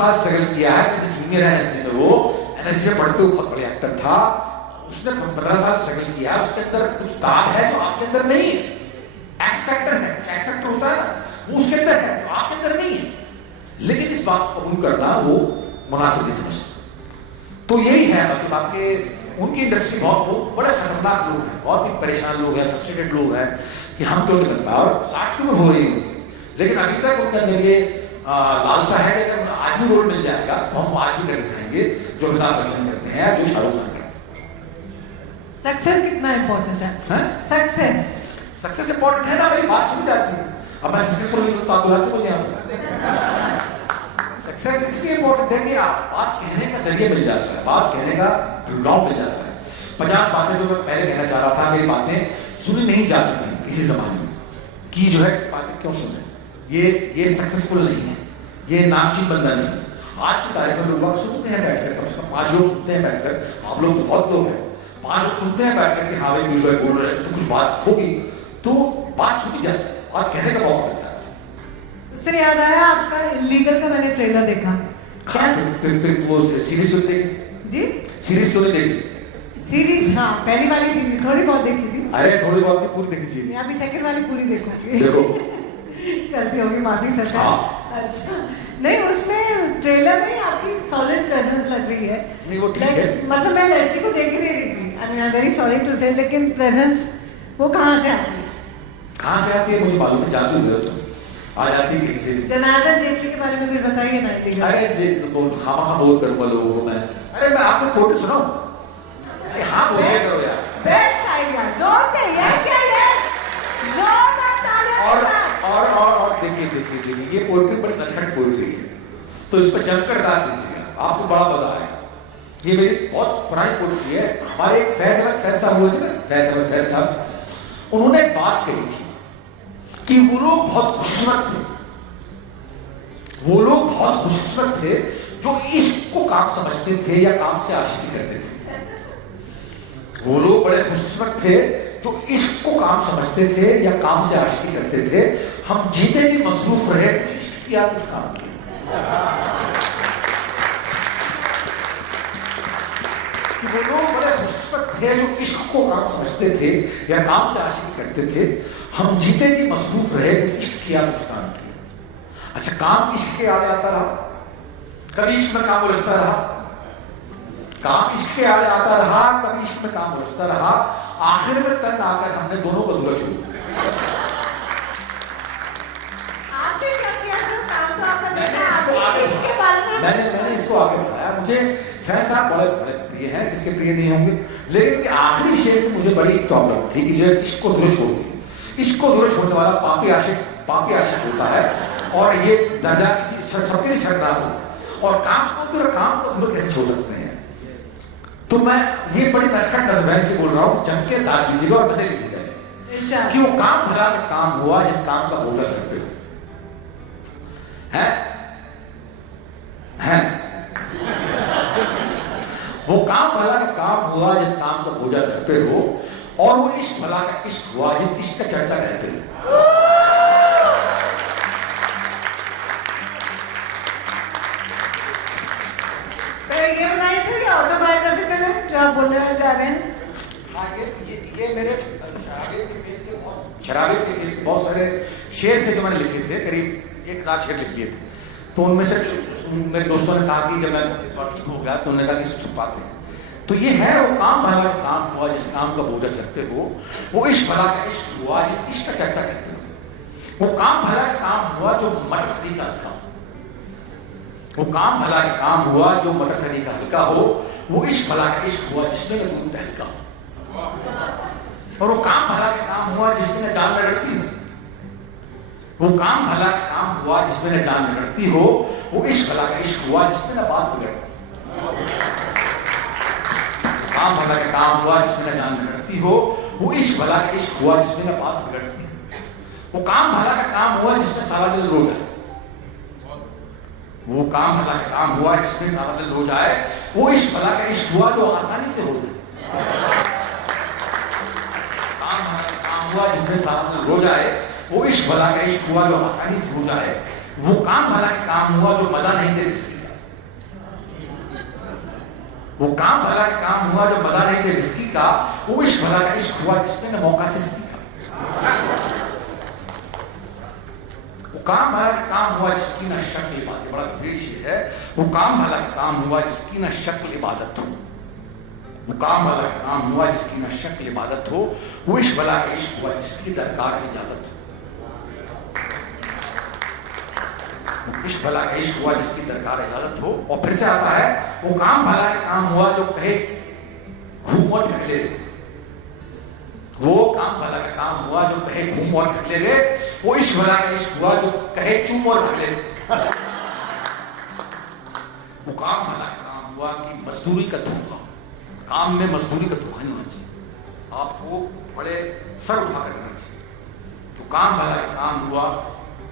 साल स्ट्रगल किया है, जैसे जूनियर है एनएसडी में, वो एनएसडी में पढ़ते हुए बहुत बड़े एक्टर था, उसने 15 साल स्ट्रगल किया, उसके अंदर कुछ दाग है जो आपके अंदर नहीं है, एक्स फैक्टर है, एक्स फैक्टर होता है ना, वो उसके अंदर है जो आपके अंदर नहीं है, लेकिन इस बात को कबूल करना वो मुनासिब नहीं समझते। तो यही है मतलब आपके उनकी इंडस्ट्री बहुत बड़े खतरनाक लोग हैं, बहुत ही परेशान लोग हैं, फ्रस्ट्रेटेड लोग हैं कि हम क्यों नहीं कर पाए और 60 की उम्र हो रही है, लेकिन अभी तक उनके अंदर ये लालसा है कि अगर आज भी रोल मिल जाएगा तो हम आज भी कर दिखाएंगे जो अमिताभ बच्चन करते हैं, जो शाहरुख खान करते हैं। सक्सेस कितना इम्पोर्टेंट है? सक्सेस इम्पोर्टेंट है ना भाई, बात सुन जाती है। अब मैं सक्सेसफुल नहीं तो आप बुलाते मुझे यहाँ पर। सक्सेस इसलिए इम्पोर्टेंट है कि आप बात कहने का जरिए मिल जाता है, बात कहने का प्रोग्राम मिल जाता है। 50 बातें जो मैं पहले कहना चाह रहा था, मेरी बातें सुनी नहीं जाती थी किसी जमाने में कि जो है बातें क्यों सुने, ये सक्सेसफुल नहीं है, ये नामचीन बंदा नहीं है। आज की तारीख में लोग सुनते हैं बैठकर, कम से कम 5 लोग सुनते हैं बैठकर, आप लोग तो बहुत लोग हैं, 5 लोग सुनते हैं बैठकर कि हाँ भाई दूसरे बोल रहे हैं तो कुछ बात होगी, तो बात सुनी जाती है, बात कहने का मौका मिलता है। उससे याद आया आपका इलीगल का मैंने ट्रेलर देखा। वो सीरीज क्यों देखी जी? सीरीज क्यों नहीं देखी? सीरीज, हाँ पहली वाली सीरीज थोड़ी बहुत देखी थी। अरे थोड़ी बहुत नहीं, पूरी देखी चीज। अभी सेकंड वाली पूरी देखूंगी। देखो गलती होगी, माफी सरकार। हाँ। अच्छा नहीं, उसमें ट्रेलर में आपकी सॉलिड प्रेजेंस लग रही है। नहीं वो ठीक है, मतलब मैं लड़की को देख ही नहीं रही थी, I mean very sorry to say, लेकिन प्रेजेंस वो कहाँ से आती है? कहाँ से आती है मुझे मालूम है, जादू है तो आ जाती है कहीं से। जनार्दन जेटली के बारे में कुछ बताइए ना। अरे ये तो खामा बोल करूंगा लोगों को मैं। अरे मैं आपको कोट सुनाऊं? अरे हाँ बोलिए करो यार। बेस्ट आइडिया, जोर से यस यस जोरदार तालियां। और देखिए ये पोएट्री बड़ी नटखट पोएट्री है, तो इस पर जमकर दाद दीजिएगा, आपको बड़ा मजा आएगा। ये मेरी बहुत पुरानी पोएट्री है। हमारे एक फैज साहब हुए थे ना, फैज साहब, उन्होंने एक बात कही थी कि वो लोग बहुत खुशकिस्मत थे, वो लोग बहुत खुशकिस्मत थे जो इश्क को काम समझते थे या काम से आशिकी करते थे। वो लोग बड़े खुशकिस्मत थे जो इश्क को काम समझते थे या काम से आशिकी करते थे। हम जीते भी मसरूफ रहे, कुछ इश्क किया कुछ काम किया। वो लोग बड़े खुशकिस्मत थे जो इश्क को काम समझते थे या काम से आशिकी करते थे। हम जीते जी मसरूफ रहे, कुछ इश्क किया कुछ काम किया। अच्छा, काम इश्क के आड़े आता रहा, कभी इश्क में काम उलझता रहा, काम इश्क के आड़े आता रहा, कभी इश्क में काम उलझता रहा। आखिर में तंग आकर हमने दोनों को दूर छोड़ दिया। मैंने इसको आगे बढ़ाया। मुझे फैज साहब बड़े प्रिय हैं, किसके प्रिय नहीं होंगे, लेकिन आखिरी शेर से मुझे बड़ी प्रॉब्लम थी कि जो इश्क को दूर छोड़ दिया। इश्क को दूर छोड़ने वाला पापी आशिक होता है, और ये दर्जा किसी फकीर शर्त ना हो। और काम को दूर कैसे छोड़ सकते हैं? तो मैं ये बड़ी नटखट नजर से बोल रहा हूँ, जम के दाद दीजिएगा और बसे लीजिएगा कि वो काम भला का काम हुआ जिस काम का बोझा सर पे है। वो काम भला का काम हुआ जिस काम का बोझा सर पे हो, और वो इश्क भला का इश्क हुआ जिस इश्क का चर्चा करते हो। ये बनाई थी ऑटोबायोग्राफिकल है जो आप बोलने जा रहे हैं? हाँ, ये मेरे शराबे के फेस के बहुत सारे शेर थे जो मैंने लिखे थे, करीब 1,000 शेर लिख लिए थे। तो उनमें से मेरे दोस्तों ने कहा कि जब मैं ठीक हो गया तो उन्होंने कहा कि इसको छुपाते हैं। तो ये है, वो काम भला का काम हुआ जिस काम का बोझा सकते हो, वो इश्क भला का इश्क हुआ जिस इश्क का चर्चा करते हो। वो काम भला का काम हुआ जो मटर सड़ी का हल्का, वो काम भला का काम हुआ जो मटर सड़ी का हल्का हो। वो इश्क भला का इश्क हुआ जिसमें दूध हल्का हो। और वो काम भला का काम हुआ जिसमें न जान लड़ती हो। वो काम भला का काम हुआ जिसमें न जान लड़ती हो। वो इश्क भला का इश्क हुआ जिसमें न बात बिगड़ती। काम भला का काम हुआ जिसमें न जान लड़ती हो। वो इश्क भला का इश्क हुआ जिसमें न बात बिगड़ती है। वो काम भला का काम हुआ जिसमें सारा दिल रो जाए। वो काम भला का काम हुआ जिसमें सारा दिल रो जाए। वो इश्क भला का इश्क हुआ जो आसानी से हो जाए। काम भला का काम हुआ जिसमें सारा दिल रो जाए। वो इश्क भला का इश्क हुआ जो आसानी से हो जाए। वो काम भला का काम हुआ जो मजा नहीं दे किसी का। वो काम भला का काम हुआ जो मजा नहीं थे विस्की का, वो इश्क भला का इश्क हुआ जिसने न मौका से सीखा। वो काम भला का काम हुआ जिसकी न शक्ल इबादत, बड़ा गंभीर चीज है। वो काम भला का काम हुआ जिसकी न शक्ल इबादत हो, वो काम भला का काम हुआ जिसकी न शक्ल इबादत हो, वो इश्क भला का इश्क हुआ जिसकी दरकार इजाजत हो। इश्क भला का इश्क हुआ जिसकी दरकार इजाजत हो। और फिर से आता है, वो काम भला का काम हुआ जो कहे घूम और ढकले रे, वो काम भला का काम हुआ जो कहे घूम और ढकले रे, वो इश्क भला का इश्क हुआ जो कहे चूम और ढकले रे। वो काम भला का काम हुआ कि मजदूरी का धोखा, काम में मजदूरी का धोखा नहीं होना चाहिए, आपको बड़े सर उठा कर करना चाहिए। तो काम भला का काम हुआ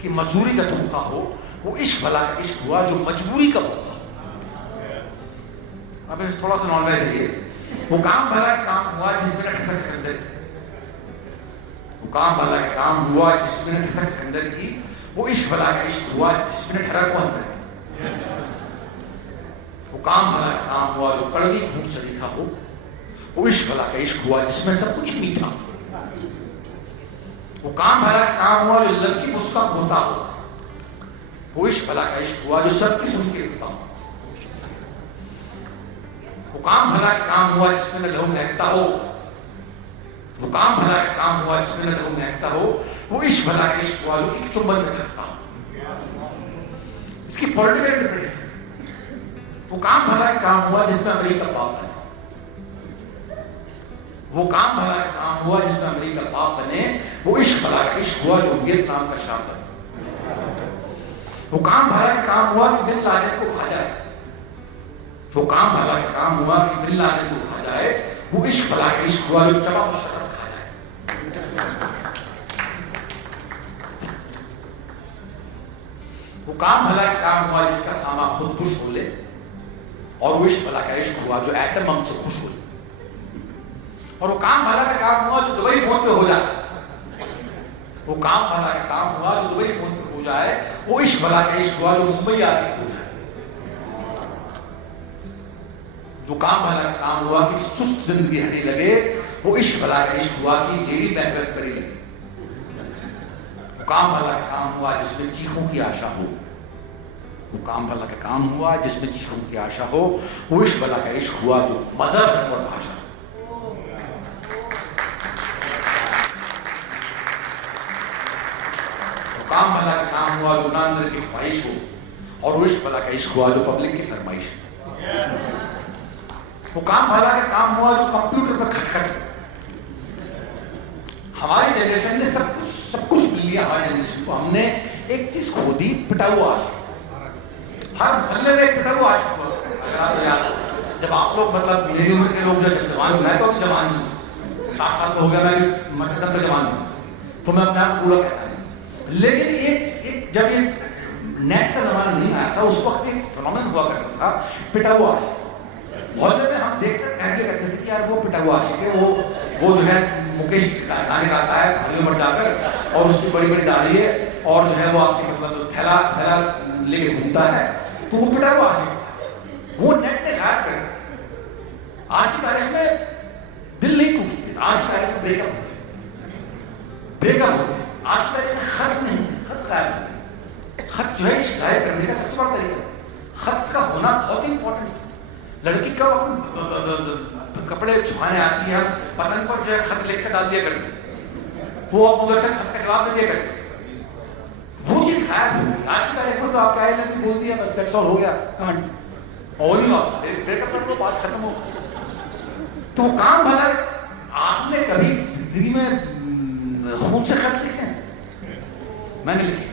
कि मजदूरी का धोखा हो, वो इश्क भला का इश्क हुआ जो मजबूरी का धोखा हो। अब थोड़ा सा नॉलेज है ये। वो काम भला का काम हुआ जिसमें ठसक सिकंदर, वो काम भला का काम हुआ जिसमें ठसक सिकंदर की, वो इश्क भला का इश्क हुआ जिसमें ठहरा को अंदर। वो काम भला का काम हुआ जो कड़वी भूख से लिखा हो, वो इश्क भला का इश्क हुआ जिसमें सब कुछ मीठा हो। वो काम भला का काम हुआ जो लड़की मुस्कान होता हो, वो इश्क भला का इश्क हुआ जो सबकी सुन के होता हो। वो काम भला का काम हुआ जिसमें न लहू महकता हो, वो काम भला का काम हुआ जिसमें न लहू महकता हो, वो इश्क भला का इश्क हुआ जो एक चुंबन में धरता हो। इसकी पॉलिटिकल इंटरप्रिटेशन, वो काम भला का काम हुआ जिसमें अमेरिका बाप बने, वो काम भला का काम हुआ जिसमें अमेरिका बाप बने, वो इश्क भला का इश्क हुआ जो वियतनाम का शाह बने। वो काम भला का काम हुआ कि बिन लादेन को खा जाए, वो काम भला का काम हुआ कि बिन लादेन को खा जाए, वो इश्क भला का इश्क हुआ जो चबा को शक्कर खा जाए। वो काम भला का काम हुआ जिसका सामा खुद खुश हो ले, और वो इश्क भला का इश्क हुआ जो एटम बम से खुश हो ले। और वो काम भला का काम हुआ जो दुबई फोन पे हो जाए, वो काम भला का काम हुआ जो दुबई फोन पे हो जाए, वो इश्क भला का इश्क हुआ जो मुंबई आके खो जाए। जो काम भला का काम हुआ कि सुस्त जिंदगी हरी लगे, वो इश्क भला का इश्क हुआ कि लेडी बैकबैक करी लगे। वो काम भला का काम हुआ जिसमें चीखों की आशा हो, वो काम भला का काम हुआ जिसमें चीखों की आशा हो, वो इश्क भला का इश्क हुआ जो मजहब और भाषा। काम भला का काम हुआ जो नांदर की ख्वाहिश हो, और वो इश्क भला का इश्क हुआ जो पब्लिक की फरमाइश हो। वो काम भला का काम हुआ जो कंप्यूटर पर खटखट। हमारी जनरेशन ने सब कुछ मिल लिया, हमारी जनरेशन को। हमने एक चीज खो दी, पिटा हुआ आशिक। हर मोहल्ले में एक पिटा हुआ आशिक हुआ। जब आप लोग, मतलब मेरी उम्र के लोग जब जवान, मैं तो अभी जवान हूँ, 7 साल तो हो गया, मैं भी मतलब तो जवान हूँ, तो मैं अपने आप पूरा कहता हूँ। लेकिन एक जब ये नेट का जमाना नहीं आया था, उस वक्त एक फिनोमेनन हुआ करता था, पिटा हुआ आशिक। मोहल्ले में हम देखकर कह दिया करते थे कि यार वो पिटा हुआ आशिक है, वो जो है मुकेश गाने गाता है भाइयों पर जाकर, और उसकी बड़ी बड़ी दाढ़ी है, और जो है वो आपकी मतलब थैला लेके घूमता है, तो वो पिटा हुआ आशिक था। वो नेट ने गायब कर दिया। आज की तारीख में दिल नहीं टूटते, आज की तारीख में ब्रेकअप होते, आज की तारीख में खत नहीं, खत गायब होते। खत जो है जाहिर करने का सबसे बड़ा तरीका, खत का होना बहुत ही इंपॉर्टेंट है। लड़की का कपड़े सुखाने आती है, पतंग पर जो है खत लिख कर डाल दिया करती, वो अब मुझे खत का जवाब दे दिया करती, वो चीज गायब हो गई। आज की तारीख में तो आप क्या लड़की बोल दिया, बस दैट्स ऑल, हो गया कहानी, और नहीं होता, ब्रेकअप कर लो, बात खत्म हो। तो काम भला, आपने कभी जिंदगी में खून से खत लिखे हैं? मैंने लिखे।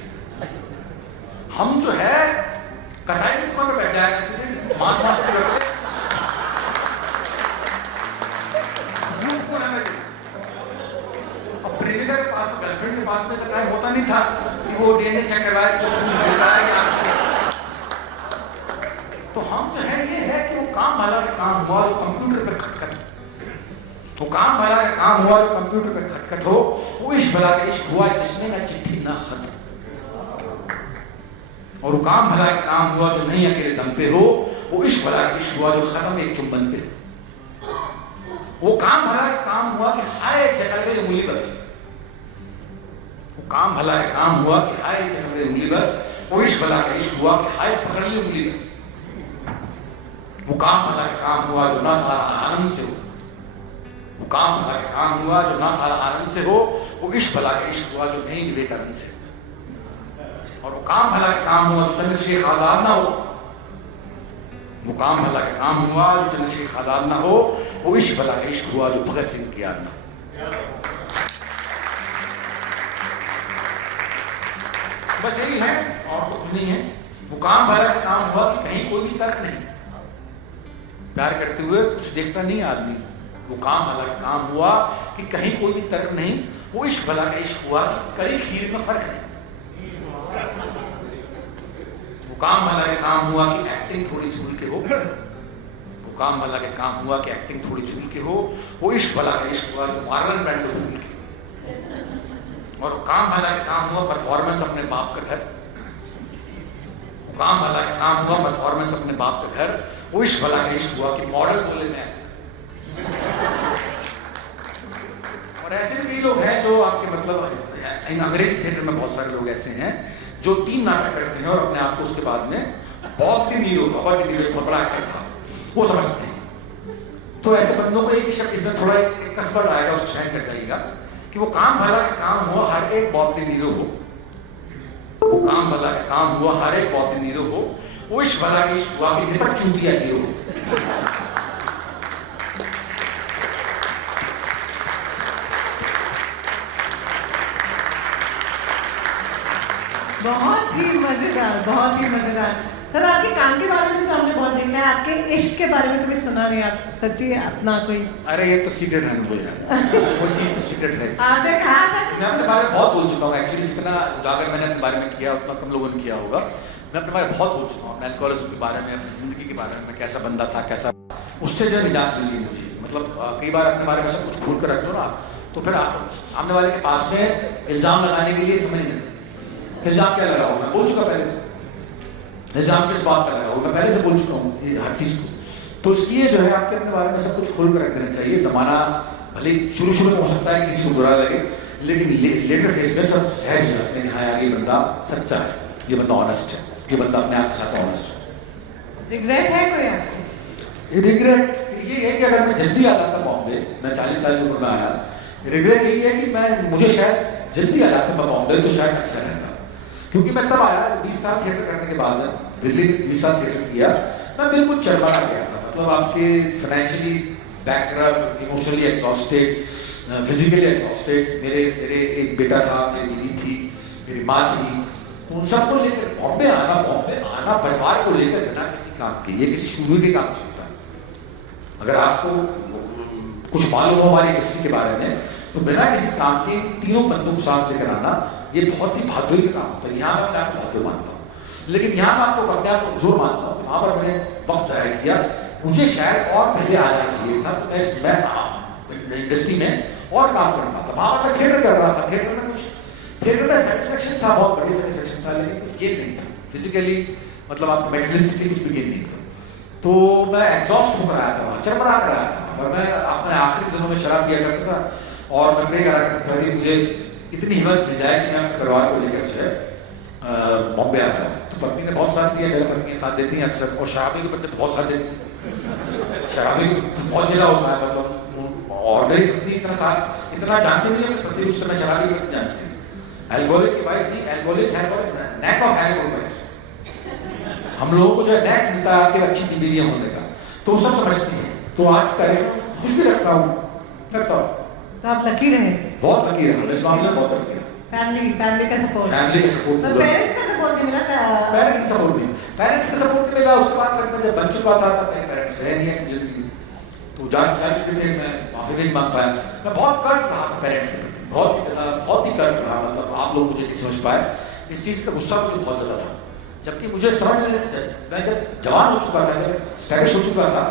हम जो है कसाई की दुकान पर बैठ जाया करते थे, मांस पे बैठते, अब प्रेमिका के पास, गर्लफ्रेंड के पास में तो टाइम होता नहीं था कि वो डीएनए चेक करवाए तो होता है क्या। तो हम जो है ये है कि वो काम भला का काम हुआ जो कंप्यूटर पे खटखट, वो काम भला का काम हुआ जो कंप्यूटर पे खटखट हो, वो इश्क भला का इश्क हुआ जिसमें ना चिट्ठी ना खत, और वो काम भला का काम हुआ जो नहीं अकेले दम पे हो, वो इश्क भला का इश्क हुआ जो खत्म एक चुंबन पे। वो काम भला का काम हुआ कि हाय चकल गई उंगली बस। वो काम भला का काम हुआ कि हाय चकल गई उंगली बस। वो इश्क भला का इश्क हुआ कि हाय पकड़ ली उंगली बस। वो काम भला का काम हुआ जो ना सारा आनंद से हो। वो काम भला का काम हुआ जो ना सारा आनंद से हो। वो इश्क भला का इश्क हुआ जो नहीं विवेकानंद से। और वो काम भला का काम हुआ जो चंद्रशेखर आजाद ना हो। वो काम भला का काम हुआ जो चंद्रशेखर आजाद ना हो। वो इश्क भला का इश्क हुआ जो भगत सिंह की याद ना हो। बस यही है और तो कुछ नहीं है। वो काम भला का काम हुआ कि कहीं कोई भी तर्क नहीं। प्यार करते हुए कुछ देखता नहीं आदमी। वो काम भला का काम हुआ कि कहीं कोई भी तर्क नहीं। वो इश्क भला का इश्क हुआ कि कड़ी खीर में फर्क नहीं। वो काम भला का काम हुआ कि एक्टिंग थोड़ी झूल के हो। वो काम भला का काम हुआ कि एक्टिंग थोड़ी झूल के हो। वो इश्क भला का इश्क हुआ जो मार्लन ब्रांडो झूल के। और वो काम भला का काम हुआ परफॉर्मेंस अपने बाप का घर। वो काम भला का काम हुआ परफॉर्मेंस अपने बाप का घर। वो इश्क भला का इश्क हुआ कि मॉडल बोले मैं। और ऐसे भी लोग हैं जो आपके मतलब इन अंग्रेजी थिएटर में बहुत सारे लोग ऐसे हैं जो 3 नाटक करते हैं और अपने आप को उसके बाद में बहुत ही हीरो बहुत बड़ा एक्टर था वो समझते हैं। तो ऐसे बंदों को एक ही शब्द इसमें थोड़ा एक कसरत आएगा, उसको शायद कर जाएगा कि वो काम भला का काम हुआ हर एक बहुत ही हीरो हो। वो काम भला का काम हुआ हर एक बहुत ही हीरो हो। वो इश्क भला का इश्क हुआ कि निपट चूतिया हीरो हो। बहुत ही मजेदार, बहुत ही मजेदार। सर आपके काम के बारे में तो हमने बहुत देखा है, आपके इश्क के बारे में कभी सुना नहीं। आप सच्ची अपना कोई अरे ये तो सीक्रेट है मुझे यार। वो चीज तो सीक्रेट है। आपने कहा था मैं अपने बारे में बहुत बोल चुका हूँ एक्चुअली। जितना उजागर मैंने अपने बारे में किया उतना कम लोगों ने किया होगा। मैं अपने बारे में बहुत बोल चुका हूँ। अपने अल्कोहलिज्म के बारे में, अपनी जिंदगी के बारे में, मैं कैसा बंदा था, कैसा उससे जो निजात मिली मुझे। मतलब कई बार अपने बारे में सब कुछ खोल कर रख दो ना तो फिर सामने वाले के पास में इल्जाम लगाने के लिए समझ नहीं। इल्जाम क्या लगाऊं? मैं बोल चुका पहले से। इल्जाम किस बात का लगाऊं? मैं पहले से बोल चुका हूँ ये हर चीज को। तो इसलिए जो है आपके अपने बारे में सब कुछ खोल कर रख देना चाहिए। जमाना भले शुरू में हो सकता है कि किसी को बुरा लगे, लेकिन लेटर फेज में सब सहज हो जाते हैं। हाँ यार ये बंदा सच्चा है, ये बंदा ऑनेस्ट है, ये बंदा अपने आप के साथ ऑनेस्ट है। रिग्रेट है कोई आपको? रिग्रेट ये है कि अगर मैं जल्दी आता था बॉम्बे, मैं 40 साल की उम्र में आया, रिग्रेट यही है कि मुझे शायद जल्दी आ जाता मैं बॉम्बे तो शायद अच्छा रहता। क्योंकि मैं तब आया 20 साल थिएटर करने के बाद दिल्ली में 20 साल थिएटर किया, मैं बिल्कुल चरमरा गया था। मतलब आपके financially background, emotionally exhausted, physically exhausted. मेरे एक बेटा था, मेरी बीवी थी, मेरी माँ थी। तो उन सबको लेकर बॉम्बे आना परिवार को लेकर बिना किसी काम के, ये किसी शुरू के काम से होता है। अगर आपको कुछ मालूम हो हमारी इंडस्ट्री के बारे में तो बिना किसी काम के तीनों बंदों को साथ लेकर आना ये बहुत ही बहादुरी का काम होता है। यहाँ मैं अपने आप को बहादुर मानता हूँ, लेकिन यहाँ मैं आपको अपने आप को कमजोर मानता हूँ। वहाँ पर मैंने वक्त जाया किया, मुझे शायद और पहले आ जाना चाहिए था। तो मैं इंडस्ट्री में और काम कर पाता। वहाँ पर मैं थिएटर कर रहा था, थिएटर में सेटिस्फेक्शन था, बहुत बड़ी सेटिस्फेक्शन था, लेकिन कुछ गेन नहीं था फिजिकली। मतलब आपको मेंटलिस्टिकली कुछ भी गेन नहीं था। तो मैं एग्जॉस्ट होकर आया था, वहाँ चरमरा कर आया था। और मैं अपने आखिरी दिनों में शराब पिया करता था और मैं प्रे करा करता था कि मुझे इतनी हिम्मत मिल जाए कि मैं अपने परिवार को लेकर जो है बॉम्बे आता हूँ। तो पत्नी ने बहुत साथ दिया, मेरी पत्नी साथ देती हैं अक्सर, और शराबी की पत्नी तो बहुत साथ देती है। शराबी बहुत जिला होता है, मतलब ऑर्डर पत्नी इतना साथ इतना जानती नहीं है पति उस समय शराबी की पत्नी जानती थी। एल्कोहलिक की वाइफ थी, एल्कोहलिक है नैक ऑफ एल्कोहल। हम लोगों को जो है नैक मिलता है आपके अच्छी बीवियां होने का, तो सब समझती है। तो आज तारीख खुश भी रखता हूँ। तो आप लकी रहे, बहुत लकी रहे, इस मामले में बहुत लकी रहे। फैमिली का सपोर्ट, फैमिली का सपोर्ट, पेरेंट्स का सपोर्ट नहीं मिला था। पेरेंट्स का सपोर्ट नहीं, पेरेंट्स का सपोर्ट मिला। उसके बाद मैं जब बन चुका था तब मेरे पेरेंट्स रहे नहीं है जिंदगी में, तो जा चुके थे, मैं माफी नहीं मांग पाया। मैं बहुत कर्ट रहा था पेरेंट्स के प्रति, बहुत ही कर्ट रहा। मतलब आप लोग मुझे नहीं समझ पाए, इस चीज का गुस्सा मुझे बहुत ज्यादा था। जबकि मुझे समझ मैं जब जवान हो चुका था, जब स्टैब्लिश हो चुका था,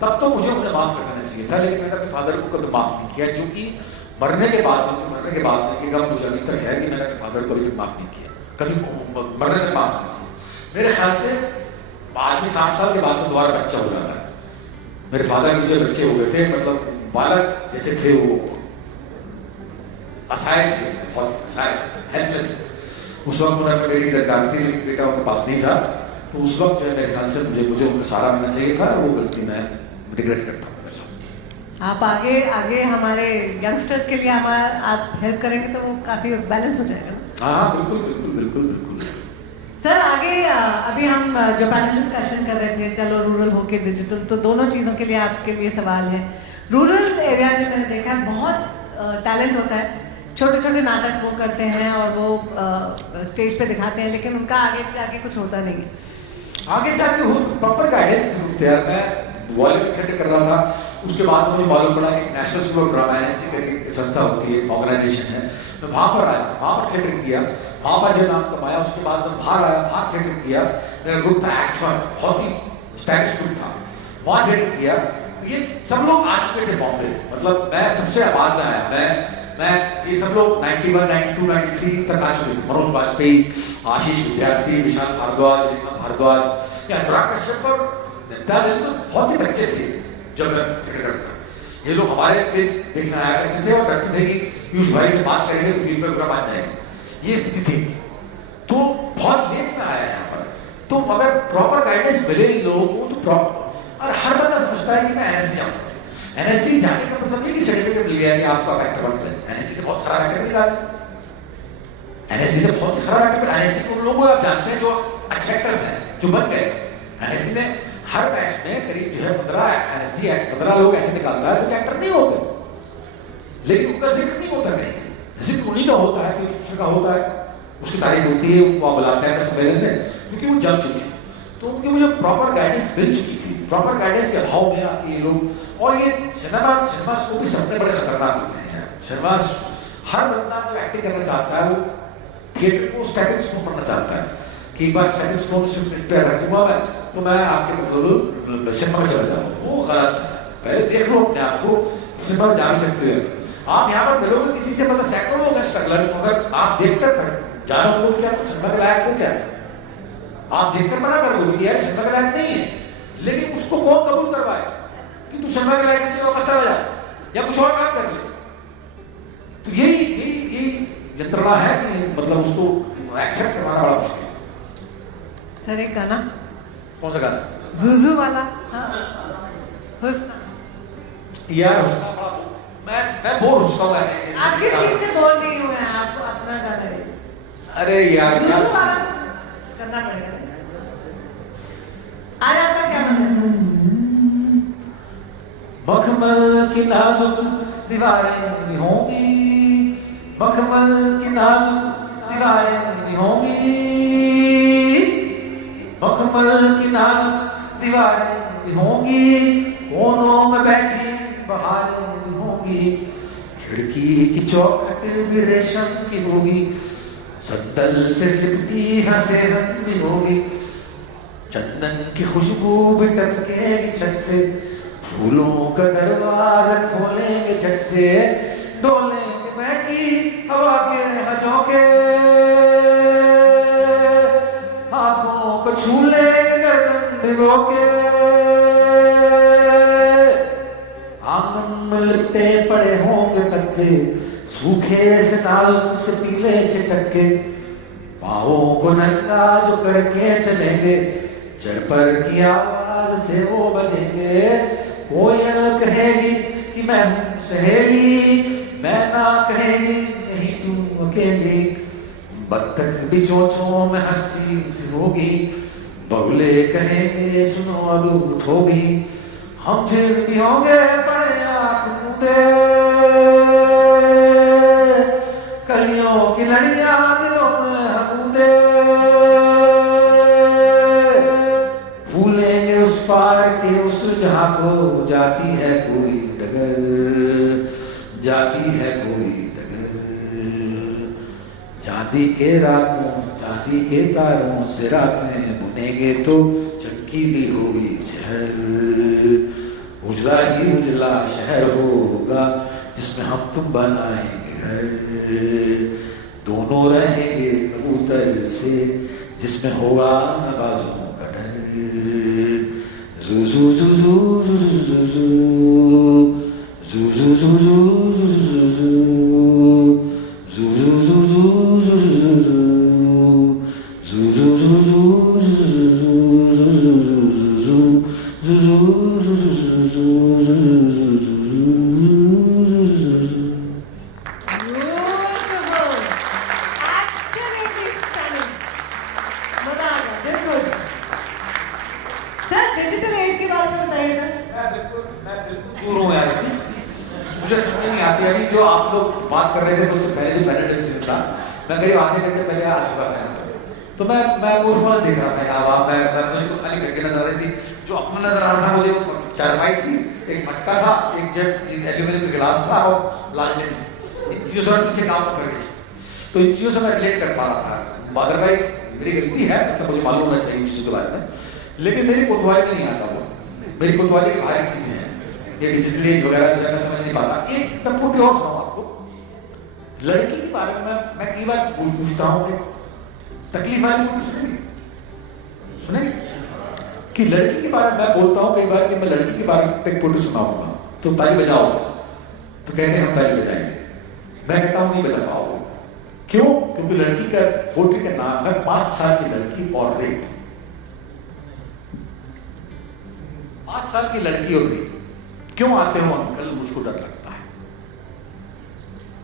तब तो मुझे माफ कर देना चाहिए था। लेकिन मैंने अपने फादर को कभी माफ नहीं किया, जो कि मरने के बाद ये गम मुझे अभी तक है कि मैंने अपने फादर को अभी तक माफ नहीं किया, कभी मरने तक माफ नहीं किया। मेरे ख्याल से आदमी 7 साल के बाद में दोबारा बच्चा हो जाता है। मेरे फादर के जो बच्चे हो गए थे, मतलब बालक जैसे थे वो, असहाय थे, बहुत असहाय, हेल्पलेस। उस वक्त उन्हें अपनी बेटी दरकार थी, लेकिन बेटा उनके पास नहीं था। तो उस वक्त जो है मेरे ख्याल से मुझे उनका सहारा मिलना चाहिए था, वो गलती मैं रिग्रेट करता हूँ। आप आगे हमारे यंगस्टर्स के लिए आप हेल्प करेंगे तो वो काफ़ी बैलेंस हो जाएगा ना। हाँ बिल्कुल बिल्कुल बिल्कुल बिल्कुल। सर आगे अभी हम जो पैनल डिस्कशन कर रहे थे, चलो रूरल होके डिजिटल, तो दोनों चीज़ों के लिए आपके लिए सवाल है। रूरल एरिया में मैंने देखा है बहुत टैलेंट होता है, छोटे छोटे नाटक वो करते हैं और वो स्टेज पे दिखाते हैं, लेकिन उनका आगे जाके कुछ होता नहीं है। आगे से आगे प्रॉपर गाइडेंस होते हैं। मैं वॉल्यूम थिएटर कर रहा था, उसके बाद मुझे मालूम पड़ा कि national school of drama NSD करके संस्था होती है, ऑर्गेनाइजेशन है। मैं वहाँ पर आया, वहाँ पर थिएटर किया, वहाँ पर जब नाम कमाया, उसके बाद मैं बाहर आया, बाहर थिएटर किया। मेरा ग्रुप था एक्ट वन, बहुत ही स्टाइलिश ग्रुप था, वहाँ थिएटर किया। ये सब लोग आ चुके थे बॉम्बे, मतलब मैं सबसे बाद में आया। मैं ये सब लोग 91, 92, 93 तक आ चुके थे। मनोज वाजपेयी, आशीष विद्यार्थी, विशाल भारद्वाज, रेखा भारद्वाज, या अनुराग कश्यप और देवदास अली तो बहुत ही बच्चे थे जब मैं थिएटर करता। ये लोग हमारे प्लेस देखने आया करते थे और डरते थे कि पीयूष भाई से बात करेंगे तो पीयूष भाई बुरा मान जाएंगे। ये स्थिति थी। तो बहुत लेट में आया यहाँ पर। तो अगर प्रॉपर गाइडेंस मिले इन लोगों को तो प्रॉपर, और हर बंदा समझता है कि मैं एनएसडी जाऊँगा। एनएसडी जाने का मतलब नहीं कि सर्टिफिकेट मिल गया कि आपका एक्टर बन गए। एनएसडी ने बहुत खराब एक्टर निकाले, एनएसडी ने बहुत खराब एक्टर। एनएसडी को लोगों को आप जानते हैं जो अच्छे एक्टर्स हैं जो बन गए। एनएसडी ने हर बैच में करीब जो है 15 लोग ऐसे निकालता है जो एक्टर नहीं होते, लेकिन उनका जिक्र नहीं होता कहीं। जिक्र उन्हीं का होता है, किसी का होता है, उसकी तारीफ होती है, उनको बुलाते हैं सम्मेलन में, क्योंकि वो जम चुके हैं। तो उनकी मुझे प्रॉपर गाइडेंस मिल चुकी थी, प्रॉपर गाइडेंस के अभाव में आती है लोग। और ये सिनेमा को भी सबसे बड़े खतरनाक होते हैं। सिनेमा हर बंदा जो एक्टिंग करना चाहता है वो थिएटर को स्टेपिंग स्टोन पढ़ना चाहता है कि एक बार स्टेपिंग स्टोन पे रखूंगा मैं तो मैं आपके मतलब सिनेमा में चला जाऊंगा। वो गलत है। पहले देख लो अपने आप को, सिनेमा में जा सकते हो। आप यहाँ पर मिलोगे किसी से, मतलब सैकड़ों लोग अगर आप देखकर जानो लोग क्या तो सिनेमा के लायक हो क्या, आप देखकर मना कर दोगे यार सिनेमा के लायक नहीं है, लेकिन उसको कौन कबूल करवाए कि तू सिनेमा के लायक नहीं, वापस चला जाए या कुछ और काम कर ले। तो यही यंत्रणा है कि मतलब उसको एक्सेप्ट करना बड़ा मुश्किल। सर एक गाना, कौन सा गाना? जुजू वाला। हाँ हुस्ना यार, हुस्ना बड़ा मैं बोर होता हूँ ऐसे। आप किस चीज से बोर नहीं हुए हैं? आप अपना गाना है। अरे यार क्या करना पड़ेगा। आज आपका क्या मन है? मखमल की नाजुक दीवारें भी होंगी, मखमल की नाजुक दीवारें भी होंगी, मखमल की नाजुक दीवारें भी होंगी, कोनों में बैठी बहारें भी होंगी, खिड़की की चौखट भी रेशम की होगी, संदल से लिपटी हंसेरन भी होगी, चंदन की खुशबू भी टपकेगी छत से, फूलों का दरवाजा खोलेंगे झट से, डोलेंगे बहकी हवा के झोंके, आंखों को छू लेंगे गर्दन भिगो के, आंगन में लिपटे पड़े होंगे पत्ते, सूखे से नाजुक से पीले चिटके, पाँवों को नंगा जो करके चलेंगे, चरपर की आवाज से वो बजेंगे, कोयल कहेगी कि मैं हूँ सहेली, मैना कहेगी नहीं तू अकेली, बत्तख भी चोंचों में हंसती सी होगी, बगुले कहेंगे सुनो अब होगी, हम फिर भी होंगे बड़े आँख मूंदे, कलियों की लड़ियां दिलों में हमूंदे, भूलेंगे उस पार के उस जहां को जाती है कोई डगर, जाती है कोई डगर, चांदी के रातों चांदी के तारों से रातें बुनेंगे तो चमकीली होगी शहर, उजला ही उजला शहर होगा जिसमें हम तुम बनाएंगे घर, दोनों रहेंगे कबूतर से जिसमें होगा नवाजों का डर। सर डिजिटल एज के बारे में बताइए सर। मैं बिल्कुल दूर हूँ यार इससे। मुझे समझ नहीं आती अभी जो आप लोग बात कर रहे थे उससे पहले जो पैनल था, मैं करीब आधे घंटे पहले आ चुका था। तो मैं वो फल देख रहा था यार, मैं मुझे तो खाली करके नजर आ रही थी। जो अपना नजर आ रहा था मुझे चारपाई थी, एक मटका था, एक जग एल्यूमिनियम का गिलास था और लालटेन। इन चीजों से पीछे काम कर रही, तो इन चीजों से मैं रिलेट कर पा रहा था। अदरवाइज मेरी गलती है, मतलब मुझे मालूम होना चाहिए चीजों के बारे में, लेकिन मेरी कोतवाली में नहीं आता वो। मेरी कोतवाली की बाहर की चीजें हैं, ये डिजिटल एज वगैरह जो है मैं समझ नहीं पाता। एक टप्पू की और सुनाऊं आपको, लड़की के बारे में मैं कई बार पूछता हूँ, तकलीफ वाली को सुने कि लड़की के बारे में मैं बोलता हूँ कई बार कि मैं लड़की के बारे में एक पोट्री सुनाऊंगा तो ताली बजाओगे, तो कहते हैं हम ताली बजाएंगे। मैं कहता हूँ नहीं बजा पाओगे। क्यों? क्योंकि लड़की का पोट्री का नाम है 5 साल की लड़की और रेप। 5 साल की लड़की और रेप। क्यों आते हो अंकल, मुझको डर लगता है।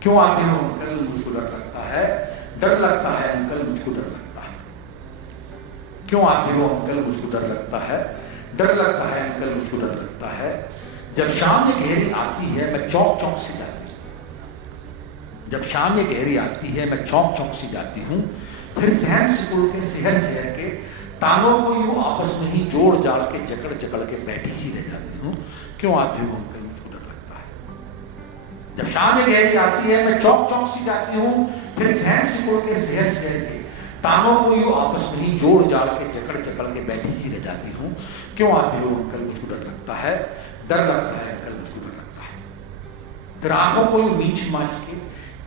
क्यों आते हो अंकल, मुझको डर लगता है। डर लगता है अंकल, मुझको डर लगता है। क्यों आते हो अंकल, मुझको डर लगता है। डर लगता है अंकल, मुझको डर लगता है। जब शाम ये गहरी आती है मैं चौक चौक से जाती हूँ। जब शाम ये गहरी आती है मैं चौक चौक से जाती हूँ। फिर सहम सिकुड़ के शहर शहर के टांगों को यूं आपस में ही जोड़ जाड़ के जकड़ जकड़ के बैठी सी रह जाती हूँ। क्यों आते हो अंकल, मुझको डर लगता है। जब शाम ये गहरी आती है मैं चौक चौक से जाती हूँ। फिर सहम सिकुड़ के शहर शहर के टांगों को यूं आपस में ही जोड़ जाड़ के जकड़ जकड़ के बैठी सी रह जाती हूँ। क्यों आते हो अंकल, मुझको डर लगता है। डर लगता है अंकल, मुझको डर लगता है। फिर आंखों को यूं मींच मांच के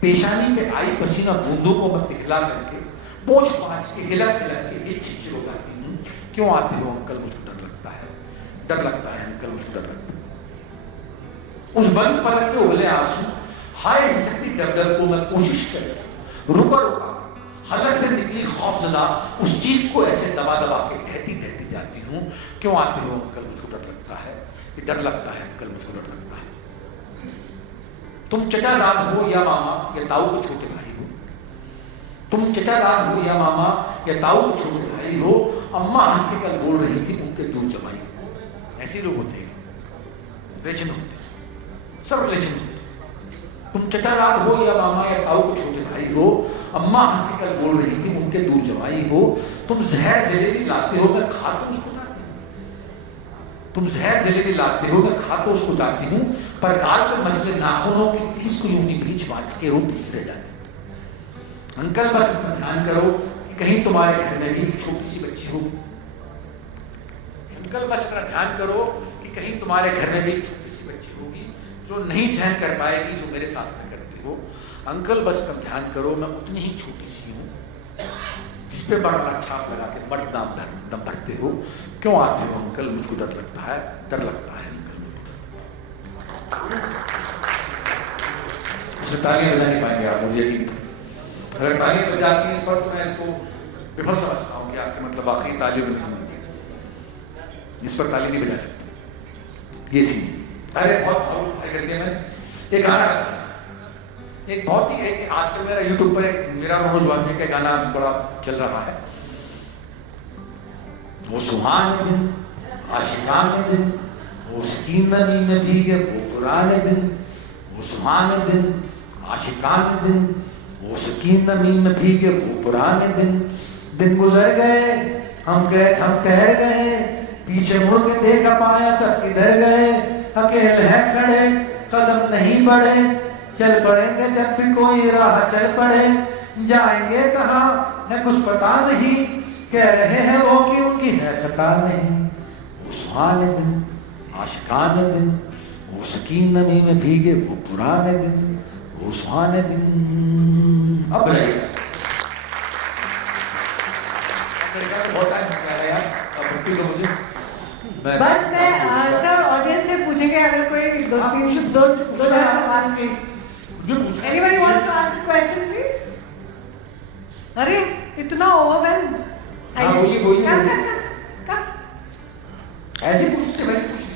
पेशानी पे आई पसीना बूंदों को मैं पिघला करके पोछ पाँच के हिला हिला के ये चिचिर हो जाती हूँ। क्यों आते हो अंकल, मुझको डर लगता है। डर लगता है अंकल, मुझको डर लगता है। उस बंद पलक के उगले आंसू हाय हिचकती डर डर को मैं कोशिश कर रुका रुका हलक से निकली खौफजदा उस चीज को ऐसे दबा दबा के ढहती ढहती जाती हूँ। क्यों आते हो अंकल, मुझको डर लगता है। ये डर लगता है अंकल, मुझको डर लगता है। तुम चचाजाद हो या मामा या ताऊ को छोटे भाई हो। तुम चचाजाद हो या मामा या ताऊ को छोटे भाई हो। अम्मा हंस के कल बोल रही थी उनके दूध जमाई। ऐसे लोग होते हैं, रिलेशन होते, सब रिलेशन होते। तुम चचाजाद हो या मामा या ताऊ को छोटे भाई हो। अम्मा हंस के कल बोल रही थी उनके दूध जमाई हो। तुम जहर जलेबी लाते हो मैं खा तो उसको जाती हूँ। तुम जहर जलेबी लाते हो मैं खा तो उसको जाती हूँ। पर गाल पे मसले नाखूनों की पीस को यूं ही बीच बांट के रोटी सी रह जाती हूँ। अंकल बस इतना ध्यान करो कि कहीं तुम्हारे घर में भी एक छोटी सी बच्ची हो। अंकल बस इतना ध्यान करो कि कहीं तुम्हारे घर में भी एक छोटी सी बच्ची होगी जो नहीं सहन कर पाएगी जो मेरे साथ में करते हो। अंकल बस इतना ध्यान करो मैं उतनी ही छोटी सी हूँ जिसपे बड़ा छाप लगा के मर्द दम भरते हो। क्यों आते हो अंकल, मुझको डर लगता है। डर लगता है अंकल, मुझको। इसमें तालियां बजा नहीं पाएंगे आप, मुझे यकीन। अगर तालियां बजाती हैं इस पर तो मैं इसको विफल समझता हूँ कि आपके मतलब आखिरी तालियों में सुनती। इस पर ताली नहीं बजा सकती। ये चीज तालियां बहुत भाई करती है। मैं एक गाना, एक बहुत ही एक आजकल मेरा यूट्यूब पर एक मेरा मनोज वाजपेयी का गाना बड़ा चल रहा है। वो सुहाने दिन आशिकाने दिन वो स्कीन नमी में भीगे वो पुराने दिन। वो सुहाने दिन आशिकाने दिन वो स्कीन नमी में भीगे वो पुराने दिन। दिन गुजर गए हम कह गए पीछे मुड़ के देखा पाया सब किधर गए। अकेले हैं खड़े कदम नहीं बढ़े चल पड़ेंगे जब भी कोई राह चल पड़े। जाएंगे कहाँ है कुछ पता नहीं कह रहे हैं वो कि उनकी है खता नहीं। वो सुहाने दिन आशिकाने दिन वो सकीन नमी में भीगे वो पुराने दिन। वो सुहाने दिन। अब बहुत टाइम यार, अब छुट्टी दो मुझे। बस मैं सर ऑडियंस से पूछेंगे अगर कोई दो सवाल के। Anybody wants to ask a question, please? अरे इतना ओवरवेल्म। हाँ बोलिए। कब? ऐसे पूछते वैसे पूछते।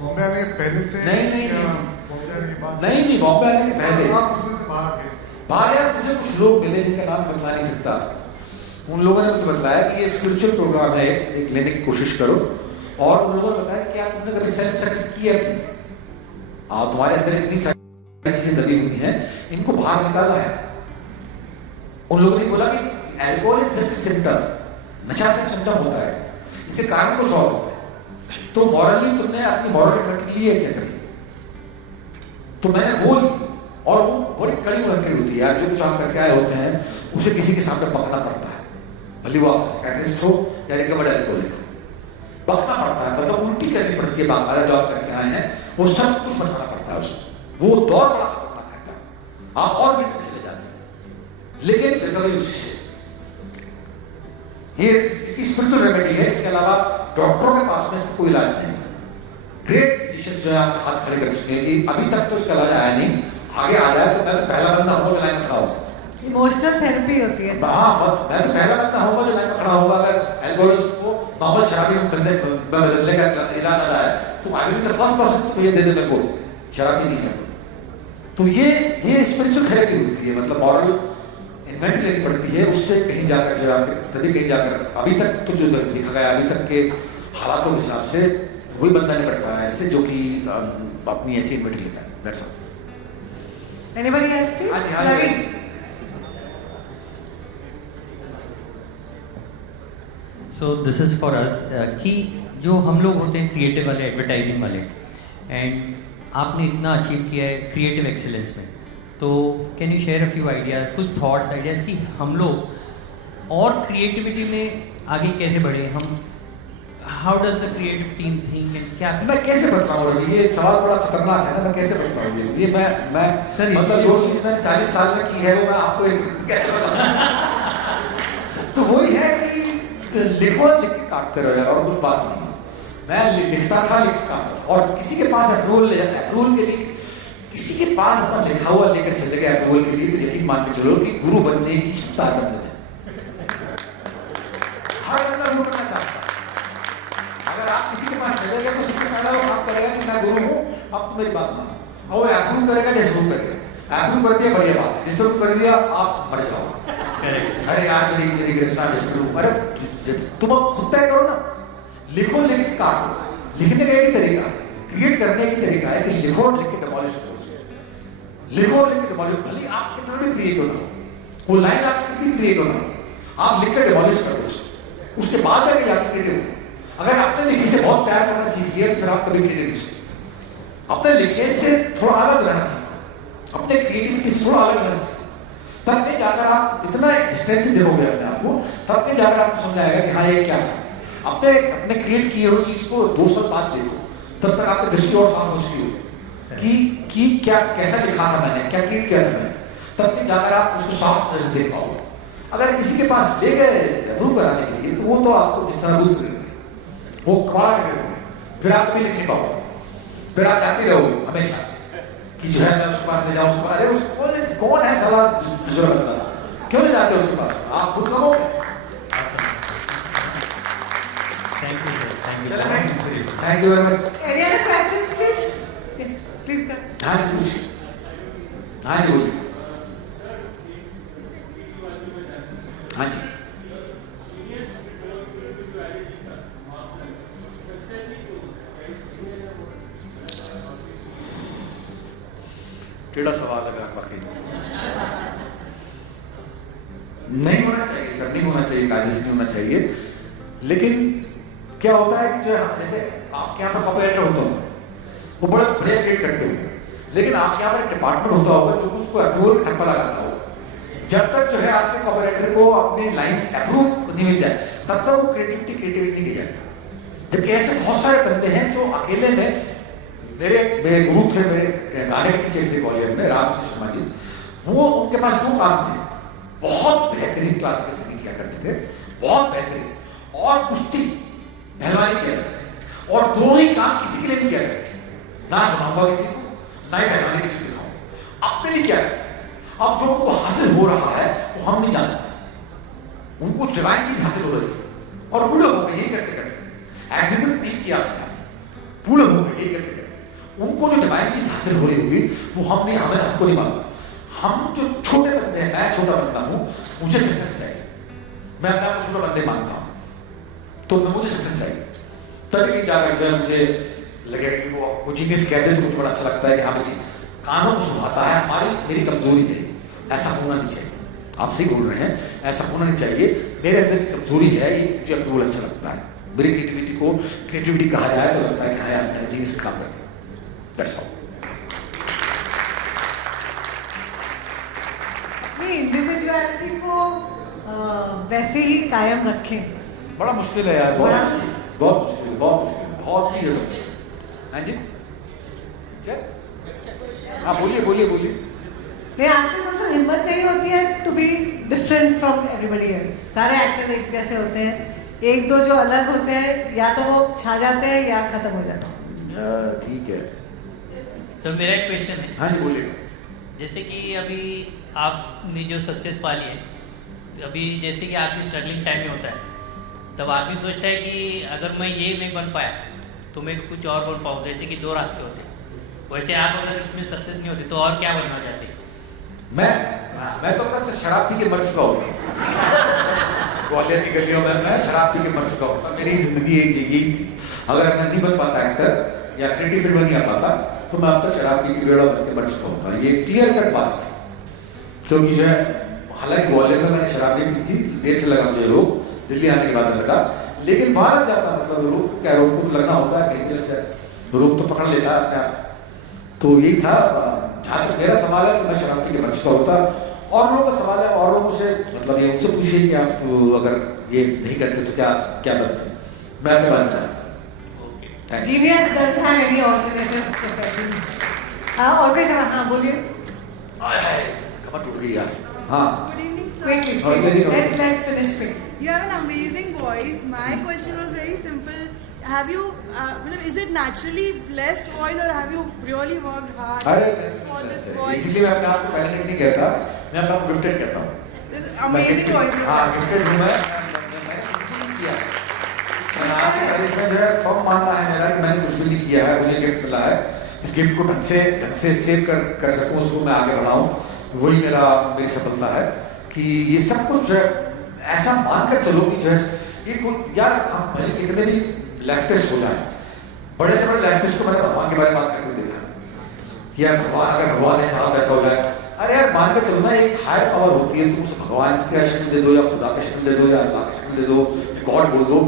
बॉम्बे आने के पहले थे? नहीं बॉम्बे आने के बाद? नहीं बॉम्बे आने के पहले। आप उसमें से बाहर गए? बाहर यार मुझे कुछ लोग मिले जिनका नाम बता नहीं सकता। उन लोगों ने मुझे बताया कि ये स्पिरिचुअल प्रोग्राम है, एक लेने की कोशिश करो। और उन लोगों ने बताया कि क्या तुमने कभी सेल्फ चेक किया नहीं? तुम्हारे अंदर इतनी सारी चीजें दबी हुई हैं, इनको बाहर निकाला है। उन लोगों ने बोला कि अल्कोहल इज जस्ट सिम्टम, नशा सिर्फ सिम्टम होता है, इससे कारण को सॉल्व होता है। तो मॉरली तुमने अपनी मॉरल इन्वेंटरी ली है क्या कभी? तो मैंने वो ली, और वो बड़ी कड़ी इन्वेंटरी होती है यार। जो कुछ आप करके आए होते हैं उसे किसी के सामने पकना पड़ता है, भले वो आप साइकियाट्रिस्ट हो या रिकवर्ड अल्कोहलिक हो, पकना पड़ता है। मतलब उल्टी करनी पड़ती है, बाकायदा जॉब करके आए हैं, वो सब कुछ बताना पड़ता है उसको। वो दौर बड़ा खतरनाक रहता है, आप और भी चले जाते हैं, लेकिन रिकवरी उसी से। ये इसकी स्पिरिचुअल रेमेडी है, इसके अलावा डॉक्टरों के पास में कोई इलाज नहीं है। ग्रेट फिजिशियंस जो है आपके हाथ खड़े कर चुके हैं कि अभी तक तो इसका इलाज आया नहीं, आगे आ जाए तो मैं तो पहला बंदा होगा जो लाइन में खड़ा होगा। इमोशनल थेरेपी होती है। हाँ, मैं तो पहला बंदा होगा जो लाइन में खड़ा होगा। अगर अल्कोहलिज्म को नॉर्मल शराबी में बदलने का इलाज आ जाए तो I will be the first person तो ये दे दे मेरे को, शराबी नहीं है। तो ये स्पिरिचुअल थेरेपी होती है, मतलब मॉरल इन्वेंटरी लेनी पड़ती है। उससे कहीं जाकर जो आपके तभी कहीं जाकर अभी तक तो जो देखा गया अभी तक के हालातों के हिसाब से वही बंदा नहीं पड़ पाया ऐसे जो कि अपनी ऐसी इन्वेंटरी लेता है। That's all. Anybody else, please? हाँ जी, हाँ जी। So this is for us कि जो हम लोग होते हैं क्रिएटिव वाले, एडवर्टाइजिंग वाले, एंड आपने इतना अचीव किया है क्रिएटिव एक्सीलेंस में, तो can you share a few ideas, कुछ थॉट्स आइडियाज़ कि हम लोग और क्रिएटिविटी में आगे कैसे बढ़े? हम how does the creative team think and क्या? मैं कैसे बताऊं रवि, ये सवाल बड़ा खतरनाक है ना। मैं कैसे बताऊं ये मैं सर, मतलब जो चीज मैंने 40 साल में की है वो मैं आपको कैसे बताऊं? तो वही है कि लिखो, लिख के काटते रहो यार, और कुछ बात नहीं है। मैं लिखता था, लिख के काटता था, और किसी के पास अप्रूवल के लिए किसी के पास अपना लिखा हुआ लेकर चले गए अप्रूवल के लिए, तो यकीन मान के चलो कि गुरु बनने की क्षमता बंद है। हर बंदा गुरु बनना चाहता है। अगर आप किसी के पास चले गए तो सबसे पहला वो आप करेगा कि मैं गुरु हूँ, अब तो मेरी बात मानो। और वो अप्रूव करेगा, डिसअप्रूव करेगा। अप्रूव कर दिया बढ़िया बात, डिसअप्रूव कर दिया आप मर जाओ। अरे यार मेरी कृष्णा डिसअप्रूव, अरे तुम खुद तय करो ना। लिखो, लिख के काटो। लिखने का एक तरीका है, क्रिएट करने की तरीका है कि लिखो, लिख के डिमोलिश करो। लिखो, लिख के डिमोलिश, भले आप कितना भी क्रिएट होना हो, वो लाइन आप कितनी क्रिएट होना हो, आप लिख कर डिमोलिश करो उसको। उसके बाद में जाकर क्रिएटिव हो। अगर आपने लिखे से बहुत प्यार करना सीख लिया तो फिर आप कभी क्रिएटिव नहीं सकते। अपने लिखे से थोड़ा अलग रहना सीखो, अपने क्रिएटिविटी से थोड़ा अलग रहना सीखो। तब कहीं जाकर आप इतना डिस्टेंस देखोगे अपने आप को, तब कहीं जाकर आपको समझ आएगा कि हाँ ये क्या है। अपने क्रिएट किए हुए चीज को 2 साल बाद देखो, तब तक आपकी दृष्टि और साफ हो चुकी होगी कि क्या कैसा लिखा था मैंने, क्या क्रिएट किया था मैंने। तब कहीं जाकर आप उसको साफ तरह से देख पाओगे। अगर किसी के पास ले गए अप्रूव कराने के लिए तो वो तो आपको जिस तरह रूप करेंगे, वो कमाल करेंगे, फिर आप कभी लिख नहीं पाओगे। फिर आप जाते रहोगे हमेशा कि जो है मैं उसके पास ले जाऊँ, उसको अरे उसको कौन है साला दूसरा बंदा, क्यों ले जाते हो उसके पास? आप खुद करोगे। Thank you very much. Any other questions, please? Please go. हाँ जी पूछिए। हाँ जी बोलिए। हाँ जी। टेढ़ा सवाल लगा वाकई। नहीं होना चाहिए सर, नहीं होना चाहिए, कायदे से नहीं होना चाहिए। लेकिन क्या होता है कि जो जैसे आपके यहाँ पर कॉपीराइटर होता होगा, वो बड़ा बढ़िया क्रिएट करते होंगे, लेकिन आपके यहाँ पर एक डिपार्टमेंट होता होगा जो उसको अप्रूवल ठप्पा लगाता होगा। जब तक जो है आपके कॉपीराइटर को अपनी लाइंस अप्रूव नहीं मिल जाए तब तक वो क्रिएटिविटी नहीं जाएगा। जबकि ऐसे बहुत सारे बंदे हैं जो अकेले में, मेरे गुरु थे, मेरे गाने के टीचर थे कॉलेज में, रामकृष्ण शर्मा जी, वो उनके पास 2 काम थे, बहुत बेहतरीन क्लासिकल सिंगिंग किया करते थे, बहुत बेहतरीन, और कुश्ती पहलवानी किया करते थे, और दोनों ही काम किसी के लिए नहीं किया करते थे। ना सुनाऊंगा किसी को, ना ही पहलवानी किसी को दिखाऊंगा, अपने लिए किया करते। अब जो उनको हासिल हो रहा है वो हम नहीं जानते, उनको डिवाइन चीज हासिल हो रही है और बूढ़े हो गए यही करते करते, एग्जीक्यूट नहीं किया बूढ़े हो गए यही करते करते। उनको जो डिवाइन चीज हासिल हो रही होगी वो हमने हमें हमको नहीं मालूम। हम जो छोटे बंदे हैं, मैं छोटा बंदा हूँ, मुझे सक्सेस चाहिए, मैं अपने आप को छोटा बंदे मानता हूँ, तो मुझे सक्सेस चाहिए। तभी जाकर जो है मुझे लगे कि वो जीनियस कहते तो मुझे बड़ा अच्छा लगता है कि हाँ भाई कानों को सुनाता है, हमारी मेरी कमजोरी है, ऐसा होना नहीं चाहिए। आप सही बोल रहे हैं, ऐसा होना नहीं चाहिए, मेरे अंदर की कमजोरी है, ये मुझे अप्रूवल अच्छा लगता है। मेरी क्रिएटिविटी को क्रिएटिविटी कहा जाए तो लगता है कि हाँ यार मैंने जीनियस काम कर दिया। That's all. इंडिविजुअलिटी को वैसे ही कायम रखें, बड़ा मुश्किल है यार, बड़ा बहुत मुश्किल, बहुत मुश्किल, बहुत मुश्किल, बहुत ही ज्यादा मुश्किल। हाँ जी, क्या? हाँ बोलिए बोलिए बोलिए। नहीं, आजकल सबसे हिम्मत चाहिए होती है to be different from everybody else. सारे एक्टर एक जैसे होते हैं, एक दो जो अलग होते हैं या तो वो छा जाते हैं या खत्म हो जाते हैं। ठीक है। सर मेरा एक क्वेश्चन है। हाँ जी बोलिए। जैसे कि अभी आपने जो सक्सेस पा ली है, अभी जैसे कि आदमी स्ट्रगलिंग टाइम में होता है, तब आदमी सोचता है कि अगर मैं ये नहीं बन पाया तो मैं कुछ और बन पाऊँ। जैसे कि 2 रास्ते होते हैं, वैसे आप अगर इसमें सक्सेस नहीं होते तो और क्या बनना चाहते हैं? मैं तो कल से शराब पी के मर चुका हूँ। ग्वालियर की गलियों में मैं शराब पी के मर चुका हूँ। मेरी जिंदगी यही थी, अगर मैं नहीं बन पाता एक्टर या क्रिएटिव फील्ड में नहीं आ पाता तो मैं अब तक शराब पी के बेड़ा बन के मर चुका होता। ये क्लियर कट बात थी, क्योंकि जो है हालांकि ग्वालियर में मैंने शराब नहीं पी थी, देर से लगा मुझे रोग, दिल्ली आने के बाद लगा, लेकिन बाहर जाता मतलब रोग क्या, रोग को लगना होता है कहीं से, रोग तो पकड़ लेता है अपने आप। तो यही था, जहाँ तक मेरा सवाल है तो मैं शराब पी के मर चुका होता। और लोगों का सवाल है, और लोगों से मतलब ये उनसे पूछिए कि आप अगर ये नहीं करते तो क्या क्या करते। मैं अपने बात चाहता हूँ। Genius doesn't have any alternative profession. और कोई सवाल? हाँ बोलिए। कमर टूट गई यार। हाँ Good evening, sir. Quickly, और quickly. इसलिए Let's finish quick. You have an amazing voice. My question was very simple. Have you, is it naturally blessed voice or have you really worked hard for this voice? इसलिए मैं अपने आप को talented नहीं कहता, मैं अपने आप को गिफ्टेड कहता हूँ। This amazing voice. हाँ गिफ्टेड हूँ मैंने कुछ भी नहीं किया। आज की तारीख में जो है फर्म मानना है मेरा कि मैंने कुछ भी नहीं किया है, मुझे गिफ्ट मिला है। इस गिफ्ट को ढंग से सेव कर सकूँ, उसको मैं आगे बढ़ाऊँ, वही मेरी सफलता है। कि ये सब कुछ ऐसा मानकर चलो कि जो है ये यार हम भले कितने भी लेफ्टिस्ट हो जाए, बड़े से बड़े लेफ्टिस्ट को मैंने भगवान के बारे में बात करते देखा कि यार भगवान, अगर भगवान ने चाहा वैसा हो जाए। अरे यार मान कर चलो ना, एक हायर पावर होती है, तुम उसे भगवान का शक्ल दे दो या खुदा का शक्ल दे दो या अल्लाह का शक्ल दे दो, गॉड बोल दो,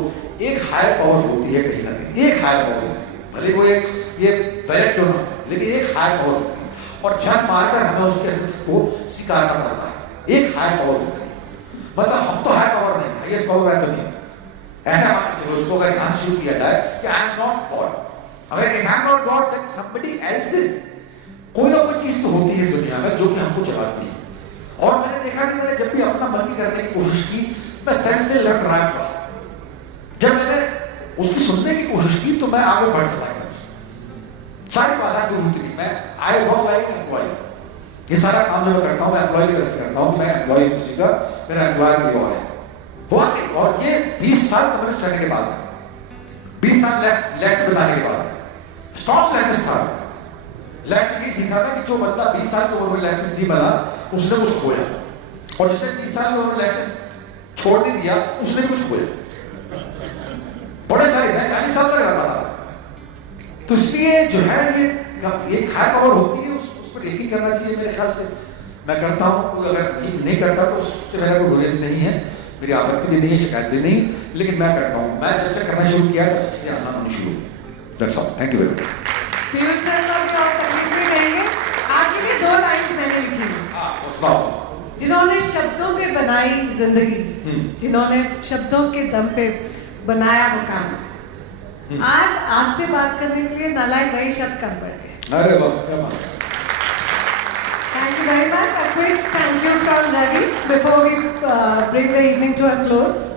एक हायर पावर होती है कहीं ना कहीं, एक हायर पावर होती है, भले वो एक ये वैलेट क्यों ना, लेकिन एक हायर पावर होती है और झक मारकर हमें उसके एसेंस को स्वीकारना पड़ता है। एक हायर पावर होती है, मतलब हम तो हायर पावर नहीं, हाईएस्ट पावर है तो नहीं। ऐसा मान के चलो उसको अगर यहाँ शुरू किया जाए कि आई एम नॉट गॉड, अगर if I am not God then somebody else is, कोई ना कोई चीज तो होती है इस दुनिया में जो कि हमको चलाती है। और मैंने देखा कि मैंने जब भी अपना मन करने की कोशिश की, मैं सेल्फ से लड़ रहा था। जब मैंने उसकी सुनने की कोशिश की तो मैं आगे बढ़ चला गया, सारी बाधा दूर होती थी। मैं आई वर्क लाइक एम्प्लॉय, ये सारा काम जो मैं करता हूँ मैं एम्प्लॉय की तरह से करता हूँ, मैं एम्प्लॉय किसी का, मेरा एम्प्लॉय भी हुआ है। और ये 20 साल कम्युनिस्ट रहने के बाद, 20 साल लेफ्ट बनाने के बाद स्टॉप्स लेफ्टिस्ट था। लेफ्ट से ये सीखा था कि जो बंदा 20 साल की उम्र में लेफ्टिस्ट नहीं बना उसने कुछ खोया, और जिसने 30 साल की उम्र में लेफ्टिस्ट छोड़ नहीं दिया उसने कुछ खोया। बड़े सारे, मैं 40 साल तक रहा था। तो इसलिए जो है ये एक हाई पावर होती है, उस पर यकीन करना चाहिए मेरे ख्याल से। मैं करता हूँ, अगर नहीं करता तो उससे मेरा कोई गुरेज नहीं है, मेरी आपत्ति भी नहीं है, शिकायत भी नहीं, लेकिन मैं करता हूँ। मैं जब से करना शुरू किया तब से चीजें आसान होनी शुरू हुई। That's all, thank you very much. Piyush sir को भी आप तकलीफ में रहेंगे। आपके लिए 2 लाइन मैंने लिखी है। जिन्होंने शब्दों पे बनाई जिंदगी, जिन्होंने शब्दों के दम पे बनाया वो काम, आज आपसे बात करने के लिए नालायक वही शब्द कम पड़ गए। अरे वाह, क्या बात है। Thank Thank you very much. A quick thank you from Ravi before we bring the evening to a close.